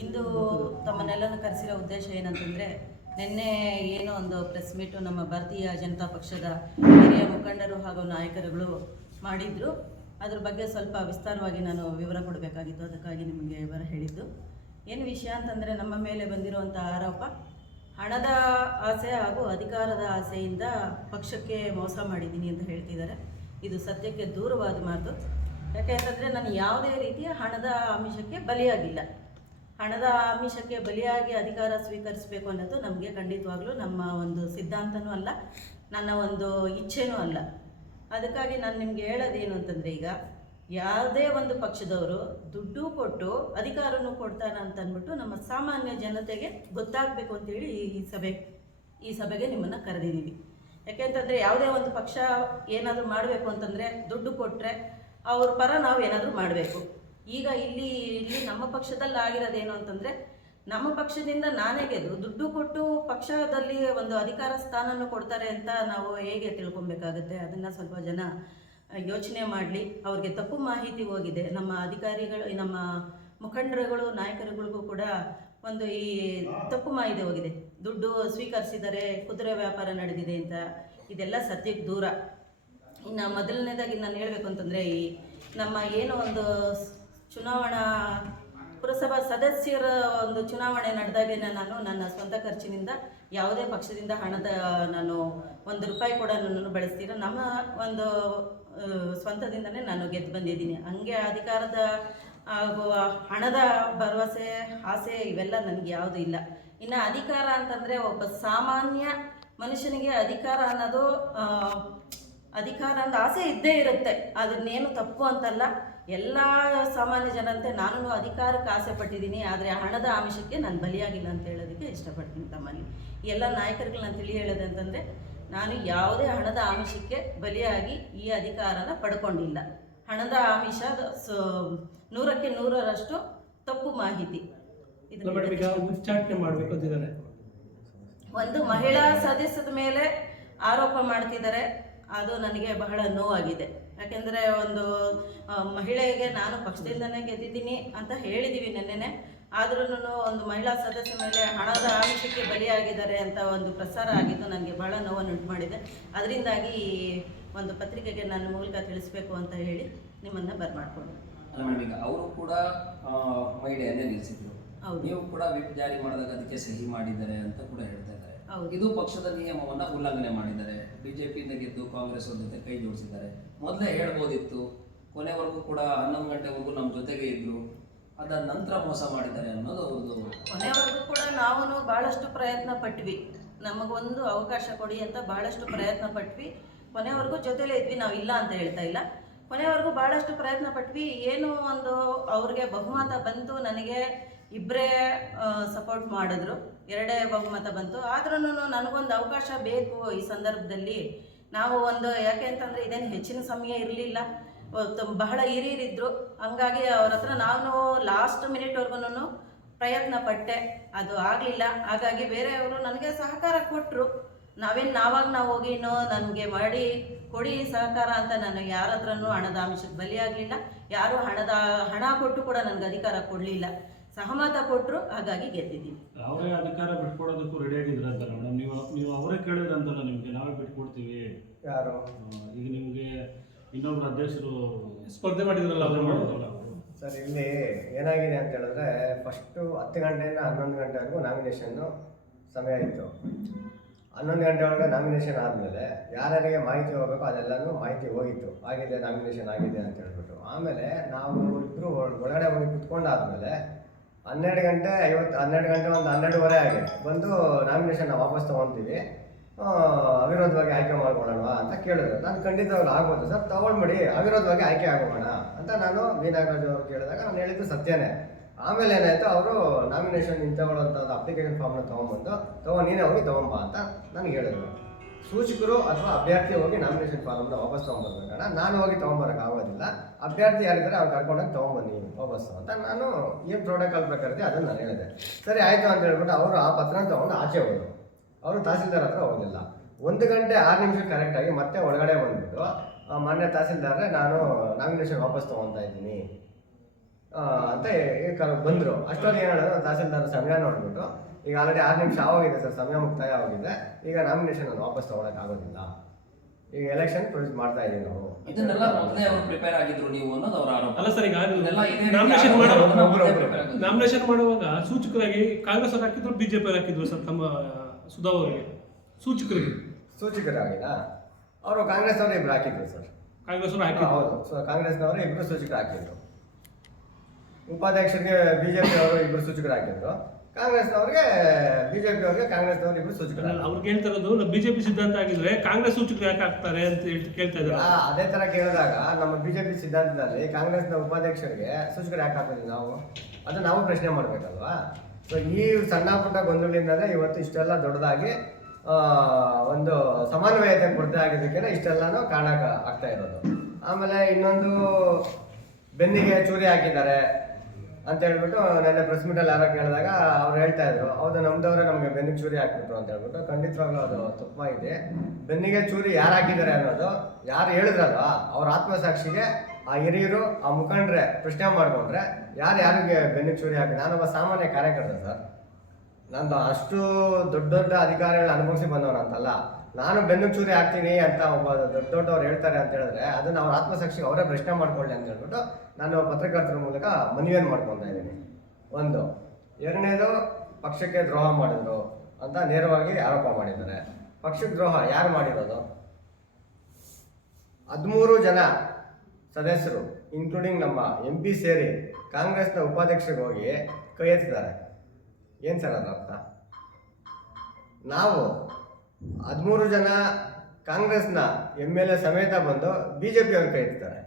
ಇಂದು ತಮ್ಮನ್ನೆಲ್ಲನ್ನು ಕರೆಸಿರೋ ಉದ್ದೇಶ ಏನಂತಂದರೆ, ನಿನ್ನೆ ಏನೋ ಒಂದು ಪ್ರೆಸ್ ಮೀಟು ನಮ್ಮ ಭಾರತೀಯ ಜನತಾ ಪಕ್ಷದ ಹಿರಿಯ ಮುಖಂಡರು ಹಾಗೂ ನಾಯಕರುಗಳು ಮಾಡಿದ್ರು. ಅದ್ರ ಬಗ್ಗೆ ಸ್ವಲ್ಪ ವಿಸ್ತಾರವಾಗಿ ನಾನು ವಿವರ ಕೊಡಬೇಕಾಗಿತ್ತು. ಅದಕ್ಕಾಗಿ ನಿಮಗೆ ವಿವರ ಹೇಳಿದ್ದು. ಏನು ವಿಷಯ ಅಂತಂದರೆ, ನಮ್ಮ ಮೇಲೆ ಬಂದಿರುವಂಥ ಆರೋಪ, ಹಣದ ಆಸೆ ಹಾಗೂ ಅಧಿಕಾರದ ಆಸೆಯಿಂದ ಪಕ್ಷಕ್ಕೆ ಮೋಸ ಮಾಡಿದ್ದೀನಿ ಅಂತ ಹೇಳ್ತಿದ್ದಾರೆ. ಇದು ಸತ್ಯಕ್ಕೆ ದೂರವಾದ ಮಾತು. ಯಾಕೆ ಅಂತಂದರೆ, ನಾನು ಯಾವುದೇ ರೀತಿಯ ಹಣದ ಆಮಿಷಕ್ಕೆ ಬಲಿಯಾಗಿಲ್ಲ. ಹಣದ ಆಮಿಷಕ್ಕೆ ಬಲಿಯಾಗಿ ಅಧಿಕಾರ ಸ್ವೀಕರಿಸಬೇಕು ಅನ್ನೋದು ನಮಗೆ ಖಂಡಿತವಾಗ್ಲೂ ನಮ್ಮ ಒಂದು ಸಿದ್ಧಾಂತನೂ ಅಲ್ಲ, ನನ್ನ ಒಂದು ಇಚ್ಛೆನೂ ಅಲ್ಲ. ಅದಕ್ಕಾಗಿ ನಾನು ನಿಮ್ಗೆ ಹೇಳೋದೇನು ಅಂತಂದರೆ ಈಗ ಯಾವುದೇ ಒಂದು ಪಕ್ಷದವರು ದುಡ್ಡು ಕೊಟ್ಟು ಅಧಿಕಾರನೂ ಕೊಡ್ತಾನೆ ಅಂತ ಅಂದ್ಬಿಟ್ಟು ನಮ್ಮ ಸಾಮಾನ್ಯ ಜನತೆಗೆ ಗೊತ್ತಾಗಬೇಕು ಅಂತೇಳಿ ಈ ಸಭೆ, ಈ ಸಭೆಗೆ ನಿಮ್ಮನ್ನು ಕರೆದಿದ್ದೀವಿ. ಯಾಕೆಂತಂದರೆ ಯಾವುದೇ ಒಂದು ಪಕ್ಷ ಏನಾದರೂ ಮಾಡಬೇಕು ಅಂತಂದರೆ ದುಡ್ಡು ಕೊಟ್ಟರೆ ಅವ್ರ ಪರ ನಾವು ಏನಾದರೂ ಮಾಡಬೇಕು. ಈಗ ಇಲ್ಲಿ ಇಲ್ಲಿ ನಮ್ಮ ಪಕ್ಷದಲ್ಲಿ ಆಗಿರೋದೇನು ಅಂತಂದರೆ, ನಮ್ಮ ಪಕ್ಷದಿಂದ ನಾನೇ ಗೆದ್ದು, ದುಡ್ಡು ಕೊಟ್ಟು ಪಕ್ಷದಲ್ಲಿ ಒಂದು ಅಧಿಕಾರ ಸ್ಥಾನವನ್ನು ಕೊಡ್ತಾರೆ ಅಂತ ನಾವು ಹೇಗೆ ತಿಳ್ಕೊಬೇಕಾಗುತ್ತೆ? ಅದನ್ನು ಸ್ವಲ್ಪ ಜನ ಯೋಚನೆ ಮಾಡಲಿ. ಅವ್ರಿಗೆ ತಪ್ಪು ಮಾಹಿತಿ ಹೋಗಿದೆ. ನಮ್ಮ ಅಧಿಕಾರಿಗಳು, ನಮ್ಮ ಮುಖಂಡರುಗಳು, ನಾಯಕರುಗಳಿಗೂ ಕೂಡ ಒಂದು ಈ ತಪ್ಪು ಮಾಹಿತಿ ಹೋಗಿದೆ. ದುಡ್ಡು ಸ್ವೀಕರಿಸಿದರೆ ಕುದುರೆ ವ್ಯಾಪಾರ ನಡೆದಿದೆ ಅಂತ. ಇದೆಲ್ಲ ಸತ್ಯಕ್ಕೆ ದೂರ. ಇನ್ನು ಮೊದಲನೇದಾಗಿ ನಾನು ಹೇಳಬೇಕು ಅಂತಂದರೆ ಈ ನಮ್ಮ ಏನೋ ಒಂದು ಚುನಾವಣಾ ಪುರಸಭಾ ಸದಸ್ಯರ ಒಂದು ಚುನಾವಣೆ ನಡೆದಾಗೇನೆ ನಾನು ನನ್ನ ಸ್ವಂತ ಖರ್ಚಿನಿಂದ ಯಾವುದೇ ಪಕ್ಷದಿಂದ ಹಣದ ನಾನು ಒಂದು ರೂಪಾಯಿ ಕೂಡ ನನ್ನನ್ನು ಬಳಸ್ತೀರ. ನಮ್ಮ ಒಂದು ಸ್ವಂತದಿಂದನೇ ನಾನು ಗೆದ್ದು ಬಂದಿದ್ದೀನಿ. ಹಂಗೆ ಅಧಿಕಾರದ ಹಾಗೂ ಹಣದ ಭರವಸೆ, ಆಸೆ ಇವೆಲ್ಲ ನನಗೆ ಯಾವುದೂ ಇಲ್ಲ. ಇನ್ನು ಅಧಿಕಾರ ಅಂತಂದರೆ ಒಬ್ಬ ಸಾಮಾನ್ಯ ಮನುಷ್ಯನಿಗೆ ಅಧಿಕಾರ ಅನ್ನೋದು ಅಧಿಕಾರ ಅಂತ ಆಸೆ ಇದ್ದೇ ಇರುತ್ತೆ. ಅದನ್ನೇನು ತಪ್ಪು ಅಂತಲ್ಲ. ಎಲ್ಲ ಸಾಮಾನ್ಯ ಜನಂತೆ ನಾನು ಅಧಿಕಾರಕ್ಕೆ ಆಸೆ ಪಟ್ಟಿದ್ದೀನಿ ಆದರೆ ಹಣದ ಆಮಿಷಕ್ಕೆ ನಾನು ಬಲಿಯಾಗಿಲ್ಲ ಅಂತ ಹೇಳೋದಕ್ಕೆ ಇಷ್ಟಪಡ್ತೀನಿ ತಮ್ಮಲ್ಲಿ. ಎಲ್ಲ ನಾಯಕರುಗಳು ನಾನು ತಿಳಿ ಹೇಳೋದು ಅಂತಂದರೆ ನಾನು ಯಾವುದೇ ಹಣದ ಆಮಿಷಕ್ಕೆ ಬಲಿಯಾಗಿ ಈ ಅಧಿಕಾರನ ಪಡ್ಕೊಂಡಿಲ್ಲ. ಹಣದ ಆಮಿಷ ಸ ನೂರಕ್ಕೆ ನೂರರಷ್ಟು ತಪ್ಪು ಮಾಹಿತಿ. ಉಚ್ಚಾಟನೆ ಮಾಡಬೇಕು ಒಂದು ಮಹಿಳಾ ಸದಸ್ಯದ ಮೇಲೆ ಆರೋಪ ಮಾಡ್ತಿದ್ದಾರೆ. ಅದು ನನಗೆ ಬಹಳ ನೋವಾಗಿದೆ. ಯಾಕೆಂದರೆ ಒಂದು ಮಹಿಳೆಗೆ ನಾನು ಪಕ್ಷದಿಂದನೇ ಗೆದ್ದಿದ್ದೀನಿ ಅಂತ ಹೇಳಿದ್ದೀವಿ ನೆನ್ನೆನೆ. ಆದ್ರೂ ಒಂದು ಮಹಿಳಾ ಸದಸ್ಯ ಮೇಲೆ ಹಣದ ಆಮಿಷಕ್ಕೆ ಬಲಿಯಾಗಿದ್ದಾರೆ ಅಂತ ಒಂದು ಪ್ರಸಾರ ಆಗಿದ್ದು ನನಗೆ ಬಹಳ ನೋವನ್ನು ಉಂಟು ಮಾಡಿದೆ ಅದರಿಂದಾಗಿ ಈ ಒಂದು ಪತ್ರಿಕೆಗೆ ನನ್ನ ಮೂಲಕ ತಿಳಿಸ್ಬೇಕು ಅಂತ ಹೇಳಿ ನಿಮ್ಮನ್ನು ಬರ್ಮಾಡ್ಕೊಂಡು. ಅವರು ಕೂಡ ಮಹಿಳೆಯನ್ನೇ ನಿಲ್ಲಿಸಿದ್ರು. ನೀವು ಕೂಡ ವಿಪ್ ಜಾರಿ ಮಾಡಿದಾಗ ಅದಕ್ಕೆ ಸಹಿ ಮಾಡಿದ್ದಾರೆ ಅಂತ ಕೂಡ ಹೇಳ್ತಾ ಇದ್ದಾರೆ. ಹೌದು. ಇದು ಪಕ್ಷದ ನಿಯಮವನ್ನ ಉಲ್ಲಂಘನೆ ಮಾಡಿದ್ದಾರೆ. ಬಿಜೆಪಿಯಿಂದ ಗೆದ್ದು ಕಾಂಗ್ರೆಸ್ ಅವ್ರ ಜೊತೆ ಕೈ ಜೋಡಿಸಿದ್ದಾರೆ. ಮೊದಲೇ ಹೇಳ್ಬೋದಿತ್ತು, ಕೊನೆವರೆಗೂ ಕೂಡ ಹನ್ನೊಂದು ಗಂಟೆವರೆಗೂ ನಮ್ಮ ಜೊತೆಗೆ ಇದ್ರು ಅದಾದ ನಂತರ ಮೋಸ ಮಾಡಿದ್ದಾರೆ ಅನ್ನೋದು ಅವ್ರದ್ದು ಕೊನೆವರೆಗೂ ಕೂಡ ನಾವು ಭಾಳಷ್ಟು ಪ್ರಯತ್ನ ಪಟ್ವಿ. ನಮಗೊಂದು ಅವಕಾಶ ಕೊಡಿ ಅಂತ ಭಾಳಷ್ಟು ಪ್ರಯತ್ನ ಪಟ್ವಿ. ಕೊನೆವರೆಗೂ ಜೊತೆಲೇ ಇದ್ವಿ, ನಾವು ಇಲ್ಲ ಅಂತ ಹೇಳ್ತಾ ಇಲ್ಲ. ಕೊನೆವರೆಗೂ ಭಾಳಷ್ಟು ಪ್ರಯತ್ನ ಪಟ್ವಿ. ಏನು ಒಂದು ಅವ್ರಿಗೆ ಬಹುಮತ ಬಂತು, ನನಗೆ ಇಬ್ಬರೇ ಸಪೋರ್ಟ್ ಮಾಡಿದ್ರು. ಎರಡೇ ಬಹುಮತ ಬಂತು. ಆದ್ರೂ ನನಗೊಂದು ಅವಕಾಶ ಬೇಕು ಈ ಸಂದರ್ಭದಲ್ಲಿ. ನಾವು ಒಂದು, ಯಾಕೆ ಅಂತಂದರೆ ಇದೇನು ಹೆಚ್ಚಿನ ಸಮಯ ಇರಲಿಲ್ಲ. ಬಹಳ ಹಿರಿಯರಿದ್ರು. ಹಂಗಾಗಿ ಅವ್ರ ಹತ್ರ ನಾನು ಲಾಸ್ಟ್ ಮಿನಿಟ್ವರೆಗೂ ಪ್ರಯತ್ನ ಪಟ್ಟೆ. ಅದು ಆಗಲಿಲ್ಲ. ಹಾಗಾಗಿ ಬೇರೆಯವರು ನನಗೆ ಸಹಕಾರ ಕೊಟ್ಟರು ನಾವೇನು ನಾವಾಗ ನಾವು ಹೋಗಿನೋ ನನಗೆ ಮಾಡಿ ಕೊಡಿ ಸಹಕಾರ ಅಂತ ನಾನು ಯಾರ ಹತ್ರನೂ ಹಣದ ಅಂಶಕ್ಕೆ ಬಲಿಯಾಗಲಿಲ್ಲ ಯಾರೂ ಹಣದ, ಹಣ ಕೊಟ್ಟು ಕೂಡ ನನಗೆ ಅಧಿಕಾರ ಕೊಡಲಿಲ್ಲ. ಸಹಮತ ಕೊಟ್ಟರು ಹಾಗಾಗಿ ಗೆದ್ದಿದ್ದೀವಿ. ಅವರೇ ಅಧಿಕಾರ ಬಿಟ್ಕೊಡೋದಕ್ಕೂ ರೆಡಿ ಆಗಿದ್ರಂತಲ್ಲ ಮೇಡಮ್ ನೀವು ನೀವು ಅವರೇ ಕೇಳಿದ್ರಂತಲ್ಲ ನಿಮಗೆ ನಾವೇ ಬಿಟ್ಕೊಡ್ತೀವಿ. ಯಾರು? ಈಗ ನಿಮಗೆ ಇನ್ನೊಬ್ಬರು ಅಧ್ಯಕ್ಷರು ಸ್ಪರ್ಧೆ ಮಾಡಿದ್ರಲ್ಲ ಅವರು? ಮಾಡಿದ್ರಲ್ಲ ಸರ್ ಇಲ್ಲಿ ಏನಾಗಿದೆ ಅಂತ ಹೇಳಿದ್ರೆ ಫಸ್ಟು ಹತ್ತು ಗಂಟೆಯಿಂದ ಹನ್ನೊಂದು ಗಂಟೆವರೆಗೂ ನಾಮಿನೇಷನ್ನು ಸಮಯ ಇತ್ತು. ಹನ್ನೊಂದು ಗಂಟೆ ಒಳಗೆ ನಾಮಿನೇಷನ್ ಆದಮೇಲೆ ಯಾರ್ಯಾರಿಗೆ ಮಾಹಿತಿ ಹೋಗಬೇಕು ಅದೆಲ್ಲನೂ ಮಾಹಿತಿ ಹೋಗಿತ್ತು. ಆಗಿದೆ ನಾಮಿನೇಷನ್ ಆಗಿದೆ ಅಂತ ಹೇಳ್ಬಿಟ್ಟು. ಆಮೇಲೆ ನಾವು ಇಬ್ಬರು ಒಳಗಡೆ ಹೋಗಿ ಕುತ್ಕೊಂಡಾದ್ಮೇಲೆ ಹನ್ನೆರಡು ಗಂಟೆ ಐವತ್ತು, ಹನ್ನೆರಡು ಗಂಟೆ ಒಂದು ಹನ್ನೆರಡುವರೆ ಆಗಿದೆ ಬಂದು ನಾಮಿನೇಷನ್ ನಾವು ವಾಪಸ್ ತೊಗೊಳ್ತೀವಿ ಅವಿರೋಧವಾಗಿ ಆಯ್ಕೆ ಮಾಡ್ಕೊಳ್ಳೋಣ ಅಂತ ಕೇಳಿದ್ರು. ನಾನು ಖಂಡಿತವಾಗ್ಲೂ ಆಗ್ಬೋದು. ಸರ್ ತೊಗೊಂಡ್ಬಿಡಿ ಅವಿರೋಧವಾಗಿ ಆಯ್ಕೆ ಆಗೋಣ ಅಂತ ನಾನು ವಿ ಅವ್ರು ಕೇಳಿದಾಗ ನಾನು ಹೇಳಿದ್ದು ಸತ್ಯನೇ. ಆಮೇಲೆ ಏನಾಯಿತು, ಅವರು ನಾಮಿನೇಷನ್ ನಿಂತ ಅಪ್ಲಿಕೇಶನ್ ಫಾರ್ಮ್ನ ತೊಗೊಂಬಂದು ತಗೋ, ನೀನೇ ಹೋಗಿ ತೊಗೊಂಬ ಅಂತ ನನಗೆ ಹೇಳಿದ್ರು. ಸೂಚಕರು ಅಥವಾ ಅಭ್ಯರ್ಥಿ ಹೋಗಿ ನಾಮಿನೇಷನ್ ಫಾರ್ಮ್ನ ವಾಪಸ್ ತೊಗೊಂಬರ್ಬೇಕಣ್ಣ ನಾನು ಹೋಗಿ ತೊಗೊಂಬರಕ್ಕೆ ಆಗೋದಿಲ್ಲ. ಅಭ್ಯರ್ಥಿ ಯಾರಿದ್ದಾರೆ ಅವ್ರು ಕರ್ಕೊಂಡೋಗಿ ತೊಗೊಂಬನ್ನಿ ವಾಪಸ್ಸು ಅಂತ ನಾನು ಏನು ಪ್ರೋಟೋಕಾಲ್ ಇದೆ ಅದನ್ನು ನಾನು ಹೇಳಿದೆ. ಸರಿ ಆಯಿತು ಅಂತ ಹೇಳ್ಬಿಟ್ಟು ಅವರು ಆ ಪತ್ರನ ತೊಗೊಂಡು ಆಚೆ ಹೋದರು. ಅವರು ತಹಸೀಲ್ದಾರ್ ಹತ್ರ ಹೋಗಿಲ್ಲ. ಒಂದು ಗಂಟೆ ಆರು ನಿಮಿಷ ಕರೆಕ್ಟಾಗಿ ಮತ್ತೆ ಒಳಗಡೆ ಬಂದ್ಬಿಟ್ಟು ಆ, ಮಾನ್ಯ ತಹಸೀಲ್ದಾರ್ರೆ ನಾನು ನಾಮಿನೇಷನ್ ವಾಪಸ್ ತೊಗೊತಾ ಇದ್ದೀನಿ ಅಂತ ಬಂದರು. ಅಷ್ಟೊಂದು ಏನು ಹೇಳಿದ್ರು ತಹಸೀಲ್ದಾರ್ ಸಮಯ ನೋಡ್ಬಿಟ್ಟು ಈಗ ಆಲ್ರೆಡಿ ಆರು ನಿಮಿಷ ಆಗೋಗಿದೆ ಸರ್ ಸಮಯ ಮುಕ್ತಾಯ ಆಗಿದೆ ಈಗ ನಾಮಿನೇಷನ್ ವಾಪಸ್ ತಗೊಳಕ್ ಆಗೋದಿಲ್ಲ ಈಗ ಎಲೆಕ್ಷನ್ ಪ್ರೊಡ್ಯೂಸ್ ಮಾಡ್ತಾ ಇದೀವಿ ನಾವು. ಇದನ್ನೆಲ್ಲ ಮೊದಲೇ ಅವರು ಪ್ರಿಪೇರ್ ಆಗಿದ್ರು ನೀವು ಅನ್ನೋದು ಅವರ ಆರೋಪ. ಅಲ್ಲ ಸರ್ ಈಗ ನಾಮಿನೇಷನ್ ಮಾಡುವಾಗ. ನಾಮಿನೇಷನ್ ಮಾಡುವಾಗ ಸೂಚಕರಾಗಿ ಕಾಂಗ್ರೆಸ್ ಅವ್ರು ಹಾಕಿದ್ರು ಬಿಜೆಪಿ ಅವ್ರು ಹಾಕಿದ್ರು ಸರ್ ತಮ್ಮ ಸುಧಾ ಅವರಿಗೆ. ಸೂಚಕರಿಗೆ. ಸೂಚಕರಾಗಿಲ್ಲ. ಅವರು ಕಾಂಗ್ರೆಸ್ ಅವರು ಇಬ್ರು ಹಾಕಿದ್ರು ಸರ್ ಕಾಂಗ್ರೆಸ್ ಅವರು ಹಾಕಿದ್ರು. ಹೌದು. ಸೊ ಕಾಂಗ್ರೆಸ್ನವರು ಇಬ್ರು ಸೂಚಕರು ಹಾಕಿದ್ರು. ಉಪಾಧ್ಯಕ್ಷರಿಗೆ ಬಿಜೆಪಿ ಅವರು ಇಬ್ರು ಸೂಚಕರು ಹಾಕಿದ್ರು. ಕಾಂಗ್ರೆಸ್ನವ್ರಿಗೆ ಬಿಜೆಪಿ ಅವ್ರಿಗೆ ಕಾಂಗ್ರೆಸ್ನವ್ರು ಇಬ್ರು ಸೂಚಕರು. ಅವ್ರಿಗೆ ಹೇಳ್ತಾ ಇರೋದು ಬಿಜೆಪಿ ಸಿದ್ಧಾಂತ ಆಗಿದ್ರೆ ಕಾಂಗ್ರೆಸ್ ಸೂಚಕರು ಯಾಕೆ ಹಾಕ್ತಾರೆ ಅಂತ ಹೇಳಿ ಕೇಳ್ತಾ ಇದ್ದಾರೆ. ಆ, ಅದೇ ತರ ಕೇಳಿದಾಗ ನಮ್ಮ ಬಿಜೆಪಿ ಸಿದ್ಧಾಂತದಲ್ಲಿ ಕಾಂಗ್ರೆಸ್ನ ಉಪಾಧ್ಯಕ್ಷರಿಗೆ ಸೂಚಕರು ಯಾಕೆ ಹಾಕ್ತೀವಿ ನಾವು? ಅದು ನಾವು ಪ್ರಶ್ನೆ ಮಾಡ್ಬೇಕಲ್ವಾ? ಸೊ ಈ ಸಣ್ಣ ಪುಟ್ಟ ಗೊಂದಲಿಂದಲೇ ಇವತ್ತು ಇಷ್ಟೆಲ್ಲ ದೊಡ್ಡದಾಗಿ ಆ, ಒಂದು ಸಮನ್ವಯತೆ ಕೊರತೆ ಆಗಿದ್ದಕ್ಕೆ ಇಷ್ಟೆಲ್ಲಾನು ಕಾರಣ ಆಗ್ತಾ ಇರೋದು. ಆಮೇಲೆ ಇನ್ನೊಂದು ಬೆನ್ನಿಗೆ ಚೂರಿ ಹಾಕಿದ್ದಾರೆ. ಅಂತ ಹೇಳ್ಬಿಟ್ಟು ನೆನ್ನೆ ಪ್ರೆಸ್ ಮೀಟಲ್ಲಿ ಯಾರೋ ಕೇಳಿದಾಗ ಅವ್ರು ಹೇಳ್ತಾ ಇದ್ರು, ಹೌದು, ನಮ್ದವ್ರೆ ನಮಗೆ ಬೆನ್ನಿಗೆ ಚೂರಿ ಹಾಕ್ಬಿಟ್ರು ಅಂತ ಹೇಳ್ಬಿಟ್ಟು ಖಂಡಿತವಾಗ್ಲೂ ಅದು ತಪ್ಪಾಗಿದೆ ಬೆನ್ನಿಗೆ ಚೂರಿ ಯಾರು ಹಾಕಿದ್ದಾರೆ ಅನ್ನೋದು ಯಾರು ಹೇಳಿದ್ರಲ್ವಾ, ಅವ್ರ ಆತ್ಮಸಾಕ್ಷಿಗೆ ಆ ಹಿರಿಯರು, ಆ ಮುಖಂಡ್ರೆ ಪ್ರಶ್ನೆ ಮಾಡ್ಕೊಂಡ್ರೆ ಯಾರು ಯಾರಿಗೆ ಬೆನ್ನಿಗೆ ಚೂರಿ ಹಾಕಿ, ನಾನೊಬ್ಬ ಸಾಮಾನ್ಯ ಕಾರ್ಯಕರ್ತ ಸರ್. ನಂದು ಅಷ್ಟು ದೊಡ್ಡ ದೊಡ್ಡ ಅಧಿಕಾರಿಗಳು ಅನುಭವಿಸಿ ಬಂದವನಂತಲ್ಲ ನಾನು ಬೆನ್ನು ಚೂರಿ ಹಾಕ್ತೀನಿ ಅಂತ ಒಬ್ಬ ದೊಡ್ಡ ದೊಡ್ಡವ್ರು ಹೇಳ್ತಾರೆ ಅಂತ ಹೇಳಿದ್ರೆ, ಅದನ್ನ ಅವ್ರ ಆತ್ಮಸಾಕ್ಷಿ ಅವರೇ ಪ್ರಶ್ನೆ ಮಾಡ್ಕೊಳ್ಳಿ ಅಂತ ಹೇಳ್ಬಿಟ್ಟು ನಾನು ಪತ್ರಕರ್ತರ ಮೂಲಕ ಮನವಿಯನ್ನು ಮಾಡ್ಕೊತಾ ಇದ್ದೀನಿ. ಒಂದು, ಎರಡನೇದು, ಪಕ್ಷಕ್ಕೆ ದ್ರೋಹ ಮಾಡಿದ್ರು ಅಂತ ನೇರವಾಗಿ ಆರೋಪ ಮಾಡಿದ್ದಾರೆ. ಪಕ್ಷಕ್ಕೆ ದ್ರೋಹ ಯಾರು ಮಾಡಿರೋದು? ಹದಿಮೂರು ಜನ ಸದಸ್ಯರು ಇನ್ಕ್ಲೂಡಿಂಗ್ ನಮ್ಮ ಎಂ ಪಿ ಸೇರಿ ಕಾಂಗ್ರೆಸ್ನ ಉಪಾಧ್ಯಕ್ಷರಿಗೆ ಹೋಗಿ ಕೈ ಎತ್ತಿದ್ದಾರೆ. ಏನು ಸರ್ ಅದರ ಅರ್ಥ? ನಾವು ಹದಿಮೂರು ಜನ ಕಾಂಗ್ರೆಸ್ನ ಎಂ ಎಲ್ ಎ ಸಮೇತ ಬಂದು ಬಿ ಜೆ ಕೈ ಎತ್ತಾರೆ.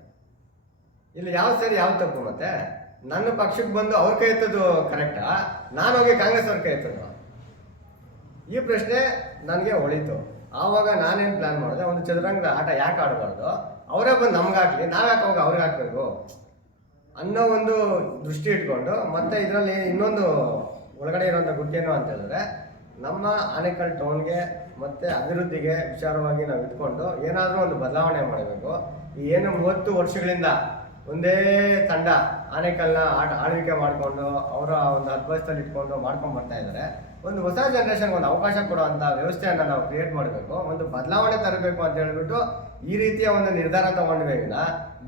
ಇಲ್ಲಿ ಯಾವ ಸರಿ ಯಾವ ತಪ್ಪು ಮತ್ತೆ? ನನ್ನ ಪಕ್ಷಕ್ಕೆ ಬಂದು ಅವ್ರ ಕೈ ಎತ್ತೋದು ಕರೆಕ್ಟಾ? ನಾನು ಹೋಗಿ ಕಾಂಗ್ರೆಸ್ ಅವ್ರ ಕೈ ಎತ್ತೋದು? ಈ ಪ್ರಶ್ನೆ ನನಗೆ ಹೊಳಿತು ಆವಾಗ ನಾನೇನು ಪ್ಲಾನ್ ಮಾಡಿದೆ? ಒಂದು ಚದುರಂಗದ ಆಟ ಯಾಕೆ ಆಡಬಾರ್ದು? ಅವರೇ ಬಂದು ನಮ್ಗೆ ಹಾಕ್ಲಿ, ನಾವು ಯಾಕೆ ಹೋಗಿ ಅವ್ರಿಗೆ ಹಾಕ್ಬೇಕು? ಅನ್ನೋ ಒಂದು ದೃಷ್ಟಿ ಇಟ್ಕೊಂಡು ಮತ್ತೆ ಇದರಲ್ಲಿ ಇನ್ನೊಂದು ಒಳಗಡೆ ಇರುವಂಥ ಗುಟ್ಟೇನು ಅಂತ ಹೇಳಿದ್ರೆ ನಮ್ಮ ಆನೇಕಲ್ ಟೌನ್ಗೆ ಮತ್ತೆ ಅಭಿವೃದ್ಧಿಗೆ ವಿಚಾರವಾಗಿ ನಾವು ಇಟ್ಕೊಂಡು ಏನಾದರೂ ಒಂದು ಬದಲಾವಣೆ ಮಾಡಬೇಕು. ಈ ಏನು ಮೂವತ್ತು ವರ್ಷಗಳಿಂದ ಒಂದೇ ತಂಡ ಆನೇಕಲ್ನ ಆಟ ಆಳ್ವಿಕೆ ಮಾಡಿಕೊಂಡು ಅವರ ಒಂದು ಅದ್ಭುತದಲ್ಲಿ ಇಟ್ಕೊಂಡು ಮಾಡ್ಕೊಂಡು ಬರ್ತಾ ಇದ್ದಾರೆ. ಒಂದು ಹೊಸ ಜನ್ರೇಷನ್ಗೆ ಒಂದು ಅವಕಾಶ ಕೊಡುವಂಥ ವ್ಯವಸ್ಥೆಯನ್ನು ನಾವು ಕ್ರಿಯೇಟ್ ಮಾಡಬೇಕು. ಒಂದು ಬದಲಾವಣೆ ತರಬೇಕು ಅಂತ ಹೇಳ್ಬಿಟ್ಟು ಈ ರೀತಿಯ ಒಂದು ನಿರ್ಧಾರ ತಗೊಂಡ್ಬೇಕಿಲ್ಲ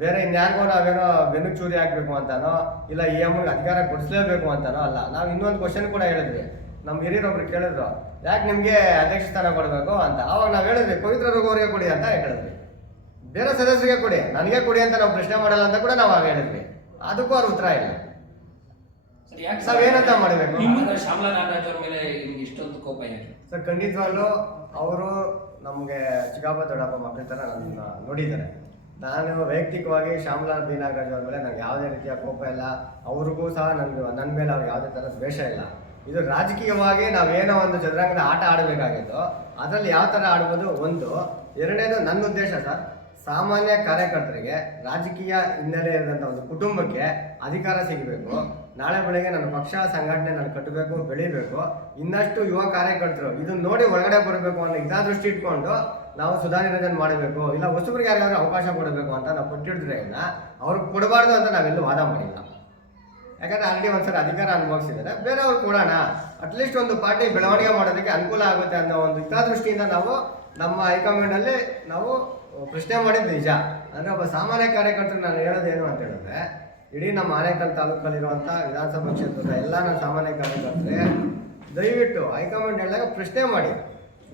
ಬೇರೆ ಇನ್ಯಾರಿಗೋ ನಾವೇನೋ ಬೆನ್ನು ಚೂರಿ ಹಾಕಬೇಕು ಅಂತಾನೋ, ಇಲ್ಲ ಈ ಅಮ್ಮಗೆ ಅಧಿಕಾರ ಕೊಡಿಸ್ಲೇಬೇಕು ಅಂತಾನೋ ಅಲ್ಲ. ನಾವು ಇನ್ನೊಂದು ಕ್ವಶನ್ ಕೂಡ ಹೇಳಿದ್ವಿ. ನಮ್ಮ ಹಿರಿಯರೊಬ್ರು ಕೇಳಿದ್ರು ಯಾಕೆ ನಿಮಗೆ ಅಧ್ಯಕ್ಷ ಸ್ಥಾನ ಕೊಡಬೇಕು ಅಂತ. ಅವಾಗ ನಾವು ಹೇಳಿದ್ವಿ ಪವಿತ್ರ ರಘುವರಿಗೆ ಕೊಡಿ ಅಂತ ಹೇಳಿದ್ವಿ. ಬೇರೆ ಸದಸ್ಯರಿಗೆ ಕೊಡಿ ನನಗೆ ಕೊಡಿ ಅಂತ ನಾವು ಪ್ರಶ್ನೆ ಮಾಡಲ್ಲ ಅಂತ ಕೂಡ ನಾವು ಆಗ ಹೇಳಿದ್ವಿ. ಅದಕ್ಕೂ ಅವ್ರ ಉತ್ತರ ಇಲ್ಲ. ಏನಂತ ಮಾಡಬೇಕು? ಹಾಗಾದ್ರೆ ಶ್ಯಾಮಲಾ ನಾಗರಾಜ್ ಅವ್ರ ಮೇಲೆ ನಿಮ್ಗೆ ಇಷ್ಟೊಂದು ಕೋಪ ಯಾಕೆ? ಸರ್ ಖಂಡಿತವಾಗ್ಲೂ ಅವರು ನಮಗೆ ಚಿಕ್ಕಪ್ಪ ದೊಡ್ಡಪ್ಪ ಮಕ್ಕಳ ಥರ ನನ್ನ ನೋಡಿದ್ದಾರೆ. ನಾನು ವೈಯಕ್ತಿಕವಾಗಿ ಶ್ಯಾಮಲಾ ಬಿ ನಾಗರಾಜ್ ಅವ್ರ ಮೇಲೆ ನನಗೆ ಯಾವುದೇ ರೀತಿಯ ಕೋಪ ಇಲ್ಲ. ಅವ್ರಿಗೂ ಸಹ ನನಗೆ ನನ್ನ ಮೇಲೆ ಅವ್ರಿಗೆ ಯಾವುದೇ ಥರ ದ್ವೇಷ ಇಲ್ಲ. ಇದು ರಾಜಕೀಯವಾಗಿ ನಾವೇನೋ ಒಂದು ಚದುರಂಗದ ಆಟ ಆಡಬೇಕಾಗಿತ್ತು. ಅದರಲ್ಲಿ ಯಾವ ಥರ ಆಡ್ಬೋದು? ಒಂದು, ಎರಡನೇದು ನನ್ನ ಉದ್ದೇಶ ಸರ್, ಸಾಮಾನ್ಯ ಕಾರ್ಯಕರ್ತರಿಗೆ ರಾಜಕೀಯ ಹಿನ್ನೆಲೆ ಇರದಂಥ ಒಂದು ಕುಟುಂಬಕ್ಕೆ ಅಧಿಕಾರ ಸಿಗಬೇಕು. ನಾಳೆ ಬೆಳಗ್ಗೆ ನನ್ನ ಪಕ್ಷ ಸಂಘಟನೆ ನಾನು ಕಟ್ಟಬೇಕು, ಬೆಳಿಬೇಕು. ಇನ್ನಷ್ಟು ಯುವ ಕಾರ್ಯಕರ್ತರು ಇದನ್ನ ನೋಡಿ ಒಳಗಡೆ ಬರಬೇಕು ಅನ್ನೋ ಇದಾ ದೃಷ್ಟಿ ಇಟ್ಕೊಂಡು ನಾವು ಸುಧಾನಿರಂಜನ್ ಮಾಡಬೇಕು. ಇಲ್ಲ ಹೊಸಬರಿಗೆ ಯಾರಿಗಾದ್ರೂ ಅವಕಾಶ ಕೊಡಬೇಕು ಅಂತ ನಾವು ಕೊಟ್ಟಿದ್ರೆ ಅವ್ರಿಗೆ ಕೊಡಬಾರ್ದು ಅಂತ ನಾವೆಲ್ಲೂ ವಾದ ಮಾಡಿಲ್ಲ. ಯಾಕಂದ್ರೆ ಆಲ್ರೆಡಿ ಒಂದ್ಸಲ ಅಧಿಕಾರ ಅನುಭವಿಸಿದ್ದಾರೆ. ಬೇರೆಯವ್ರು ಕೊಡೋಣ. ಅಟ್ಲೀಸ್ಟ್ ಒಂದು ಪಾರ್ಟಿ ಬೆಳವಣಿಗೆ ಮಾಡೋದಕ್ಕೆ ಅನುಕೂಲ ಆಗುತ್ತೆ ಅನ್ನೋ ಒಂದು ಹಿತದೃಷ್ಟಿಯಿಂದ ನಾವು ನಮ್ಮ ಹೈಕಮಾಂಡಲ್ಲಿ ನಾವು ಪ್ರಶ್ನೆ ಮಾಡಿದ್ದು ನಿಜ. ಅಂದರೆ ಒಬ್ಬ ಸಾಮಾನ್ಯ ಕಾರ್ಯಕರ್ತರು ನಾನು ಹೇಳೋದೇನು ಅಂತ ಹೇಳಿದ್ರೆ, ಇಡೀ ನಮ್ಮ ಆನೇಕಲ್ ತಾಲೂಕಲ್ಲಿರುವಂಥ ವಿಧಾನಸಭಾ ಕ್ಷೇತ್ರದ ಎಲ್ಲ ನನ್ನ ಸಾಮಾನ್ಯ ಕಾರ್ಯಕರ್ತರೆ ದಯವಿಟ್ಟು ಹೈಕಮಾಂಡ್ ಹೇಳಿದಾಗ ಪ್ರಶ್ನೆ ಮಾಡಿ.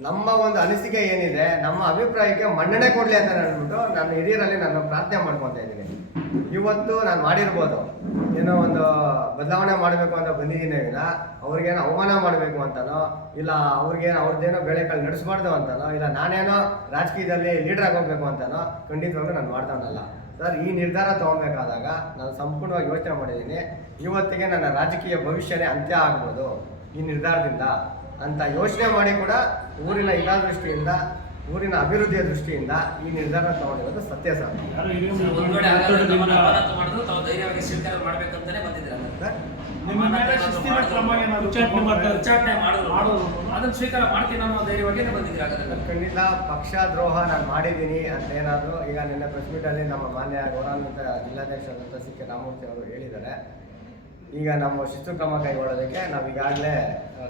ನಮ್ಮ ಒಂದು ಅನಿಸಿಕೆ ಏನಿದೆ, ನಮ್ಮ ಅಭಿಪ್ರಾಯಕ್ಕೆ ಮನ್ನಣೆ ಕೊಡಲಿ ಅಂತ ಹೇಳ್ಬಿಟ್ಟು ನಾನು ಹಿರಿಯರಲ್ಲಿ ನಾನು ಪ್ರಾರ್ಥನೆ ಮಾಡ್ಕೊತಾ ಇದ್ದೀನಿ. ಇವತ್ತು ನಾನು ಮಾಡಿರ್ಬೋದು. ಏನೋ ಒಂದು ಬದಲಾವಣೆ ಮಾಡಬೇಕು ಅಂತ ಬಂದಿದ್ದೀನಿ ವಿನ ಅವ್ರಿಗೇನು ಅವಮಾನ ಮಾಡಬೇಕು ಅಂತನೋ, ಇಲ್ಲ ಅವ್ರಿಗೇನು ಅವ್ರದ್ದೇನೋ ಬೆಳೆಗಳು ನಡೆಸಬಾರ್ದು ಅಂತನೋ, ಇಲ್ಲ ನಾನೇನೋ ರಾಜಕೀಯದಲ್ಲಿ ಲೀಡರ್ ಆಗೋಗ್ಬೇಕು ಅಂತನೋ, ಖಂಡಿತವಾಗ್ಲೂ ನಾನು ಮಾಡ್ದವನಲ್ಲ ಸರ್ ಈ ನಿರ್ಧಾರ ತಗೊಬೇಕಾದಾಗ ನಾನು ಸಂಪೂರ್ಣವಾಗಿ ಯೋಚನೆ ಮಾಡಿದ್ದೀನಿ. ಇವತ್ತಿಗೆ ನನ್ನ ರಾಜಕೀಯ ಭವಿಷ್ಯನೇ ಅಂತ್ಯ ಆಗ್ಬೋದು ಈ ನಿರ್ಧಾರದಿಂದ ಅಂತ ಯೋಚನೆ ಮಾಡಿ ಕೂಡ ಊರಿನ ಹಿತದೃಷ್ಟಿಯಿಂದ ಊರಿನ ಅಭಿವೃದ್ಧಿಯ ದೃಷ್ಟಿಯಿಂದ ಈ ನಿರ್ಧಾರ ತಗೊಂಡಿರೋದು ಸತ್ಯ ಸರ್. ಖಂಡಿತ ಪಕ್ಷ ದ್ರೋಹ ನಾನು ಮಾಡಿದ್ದೀನಿ ಅಂತ ಏನಾದರೂ ಈಗ ನಿನ್ನೆ ಪ್ರೆಸ್ ಮೀಟಲ್ಲಿ ನಮ್ಮ ಮಾನ್ಯ ಗೌರವಾನ್ವಿತ ಜಿಲ್ಲಾಧ್ಯಕ್ಷರಾದಂಥ ಸಿ ಕೆ ರಾಮಮೂರ್ತಿ ಅವರು ಹೇಳಿದ್ದಾರೆ. ಈಗ ನಮ್ಮ ಶಿಸ್ತು ಕ್ರಮ ಕೈಗೊಳ್ಳೋದಕ್ಕೆ ನಾವು ಈಗಾಗಲೇ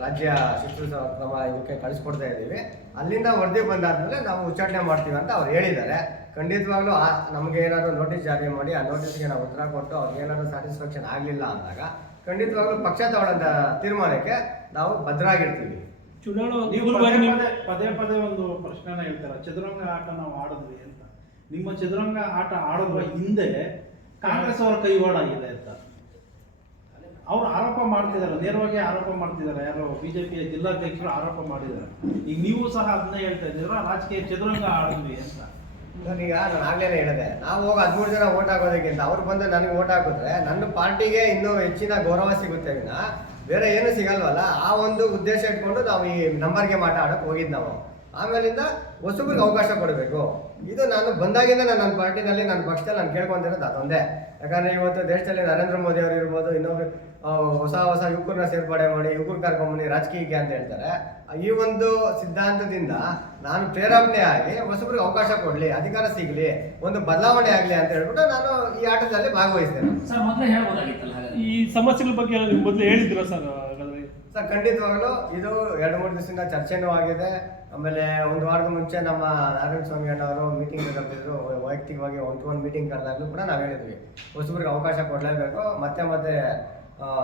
ರಾಜ್ಯ ಶಿಸ್ತು ಕ್ರಮ ಇದಕ್ಕೆ ಕಳಿಸ್ಕೊಡ್ತಾ ಇದ್ದೀವಿ. ಅಲ್ಲಿಂದ ವರದಿ ಬಂದಾದ್ಮೇಲೆ ನಾವು ಉಚ್ಚಾಟನೆ ಮಾಡ್ತೀವಿ ಅಂತ ಅವ್ರು ಹೇಳಿದ್ದಾರೆ. ಖಂಡಿತವಾಗ್ಲೂ ಆ ನಮಗೆ ಏನಾದರೂ ನೋಟಿಸ್ ಜಾರಿ ಮಾಡಿ ಆ ನೋಟಿಸ್ಗೆ ನಾವು ಉತ್ತರ ಕೊಟ್ಟು ಅವ್ರಿಗೆ ಏನಾದರೂ ಸ್ಯಾಟಿಸ್ಫ್ಯಾಕ್ಷನ್ ಆಗಲಿಲ್ಲ ಅಂದಾಗ ಖಂಡಿತವಾಗ್ಲೂ ಪಕ್ಷ ತಗೊಳ್ಳೋಂಥ ತೀರ್ಮಾನಕ್ಕೆ ನಾವು ಭದ್ರಾಗಿರ್ತೀವಿ. ಚುನಾವಣೆ ನೀವು ಪದೇ ನೀವು ಪದೇ ಪದೇ ಪದೇ ಒಂದು ಪ್ರಶ್ನೆನ ಹೇಳ್ತಾರೆ. ಚದುರಂಗ ಆಟ ನಾವು ಆಡಿದ್ವಿ ಅಂತ. ನಿಮ್ಮ ಚದುರಂಗ ಆಟ ಆಡೋದ್ರ ಹಿಂದೆ ಕಾಂಗ್ರೆಸ್ ಅವರ ಕೈವಾಡ ಆಗಿದೆ ಅಂತ. ಅವ್ರು ಆರೋಪ ಮಾಡ್ತಿದ್ದಾರೆ, ನೇರವಾಗಿ ಆರೋಪ ಮಾಡ್ತಿದ್ದಾರೆ. ಯಾರೋ ಬಿಜೆಪಿಯ ಜಿಲ್ಲಾಧ್ಯಕ್ಷರು ಆರೋಪ ಮಾಡಿದ್ದಾರೆ. ಈಗ ನೀವು ಸಹ ಅದನ್ನ ಹೇಳ್ತಾ ಇದ್ದೀರಾ? ರಾಜಕೀಯ ಚದುರಂಗ ಆಡಿದ್ವಿ ಅಂತ. ನಾನೀಗ ನಾನು ಆಗ್ಲೇ ಹೇಳಿದೆ. ನಾವು ಹೋಗಿ ಹದಿಮೂರು ಜನ ಓಟ್ ಹಾಕೋದಕ್ಕಿಂತ ಅವ್ರು ಬಂದು ನನಗೆ ಓಟ್ ಹಾಕಿದ್ರೆ ನನ್ನ ಪಾರ್ಟಿಗೆ ಇನ್ನೂ ಹೆಚ್ಚಿನ ಗೌರವ ಸಿಗುತ್ತೆ ವಿನ ಬೇರೆ ಏನು ಸಿಗಲ್ವಲ್ಲ. ಆ ಒಂದು ಉದ್ದೇಶ ಇಟ್ಕೊಂಡು ನಾವು ಈ ನಂಬರ್ಗೆ ಮಾತಾಡಕ್ಕೆ ಹೋಗಿದ್ದು ನಾವು. ಆಮೇಲಿಂದ ಹೊಸಬ್ರಿಗೆ ಅವಕಾಶ ಕೊಡಬೇಕು. ಇದು ನಾನು ಬಂದಾಗಿಂದ ನಾನು ನನ್ನ ಪಾರ್ಟಿನಲ್ಲಿ ನನ್ನ ಪಕ್ಷದಲ್ಲಿ ನಾನು ಕೇಳ್ಕೊಂತಿರೋದು ಅದೊಂದೇ. ಯಾಕಂದ್ರೆ ಇವತ್ತು ದೇಶದಲ್ಲಿ ನರೇಂದ್ರ ಮೋದಿ ಅವರು ಇರ್ಬೋದು ಇನ್ನೊಬ್ರು ಹೊಸ ಹೊಸ ಯುವಕರನ್ನ ಸೇರ್ಪಡೆ ಮಾಡಿ ಯುವಕರು ಕರ್ಕೊಂಬನ್ನಿ ರಾಜಕೀಯಕ್ಕೆ ಅಂತ ಹೇಳ್ತಾರೆ. ಈ ಒಂದು ಸಿದ್ಧಾಂತದಿಂದ ನಾನು ಪ್ರೇರೇಪಣೆ ಆಗಿ ಹೊಸಬ್ರಿಗೆ ಅವಕಾಶ ಕೊಡಲಿ ಅಧಿಕಾರ ಸಿಗಲಿ ಒಂದು ಬದಲಾವಣೆ ಆಗಲಿ ಅಂತ ಹೇಳ್ಬಿಟ್ಟು ನಾನು ಈ ಆಟದಲ್ಲಿ ಭಾಗವಹಿಸ್ತೇನೆ. ಈ ಸಮಸ್ಯೆಗಳ ಬಗ್ಗೆ ನೀವು ಮೊದಲು ಹೇಳಿದ್ರು ಸರ್ ಹಾಗಾದ್ರೆ? ಸರ್ ಖಂಡಿತವಾಗಲೂ ಇದು ಎರಡು ಮೂರು ದಿವಸದಿಂದ ಚರ್ಚೆನೂ ಆಗಿದೆ. ಆಮೇಲೆ ಒಂದು ವಾರದ ಮುಂಚೆ ನಮ್ಮ ನಾರಾಯಣ ಸ್ವಾಮಿ ಅಣ್ಣವರು ಮೀಟಿಂಗ್ ಕರೆದಿದ್ರು ವೈಯಕ್ತಿಕವಾಗಿ ಒನ್ ಟು ಒನ್ ಮೀಟಿಂಗ್ ಕರೆದಾಗಲೂ ಕೂಡ ನಾವು ಹೇಳಿದ್ವಿ. ಹೊಸಬ್ರಿಗೆ ಅವಕಾಶ ಕೊಡಲೇಬೇಕು. ಮತ್ತೆ ಮತ್ತೆ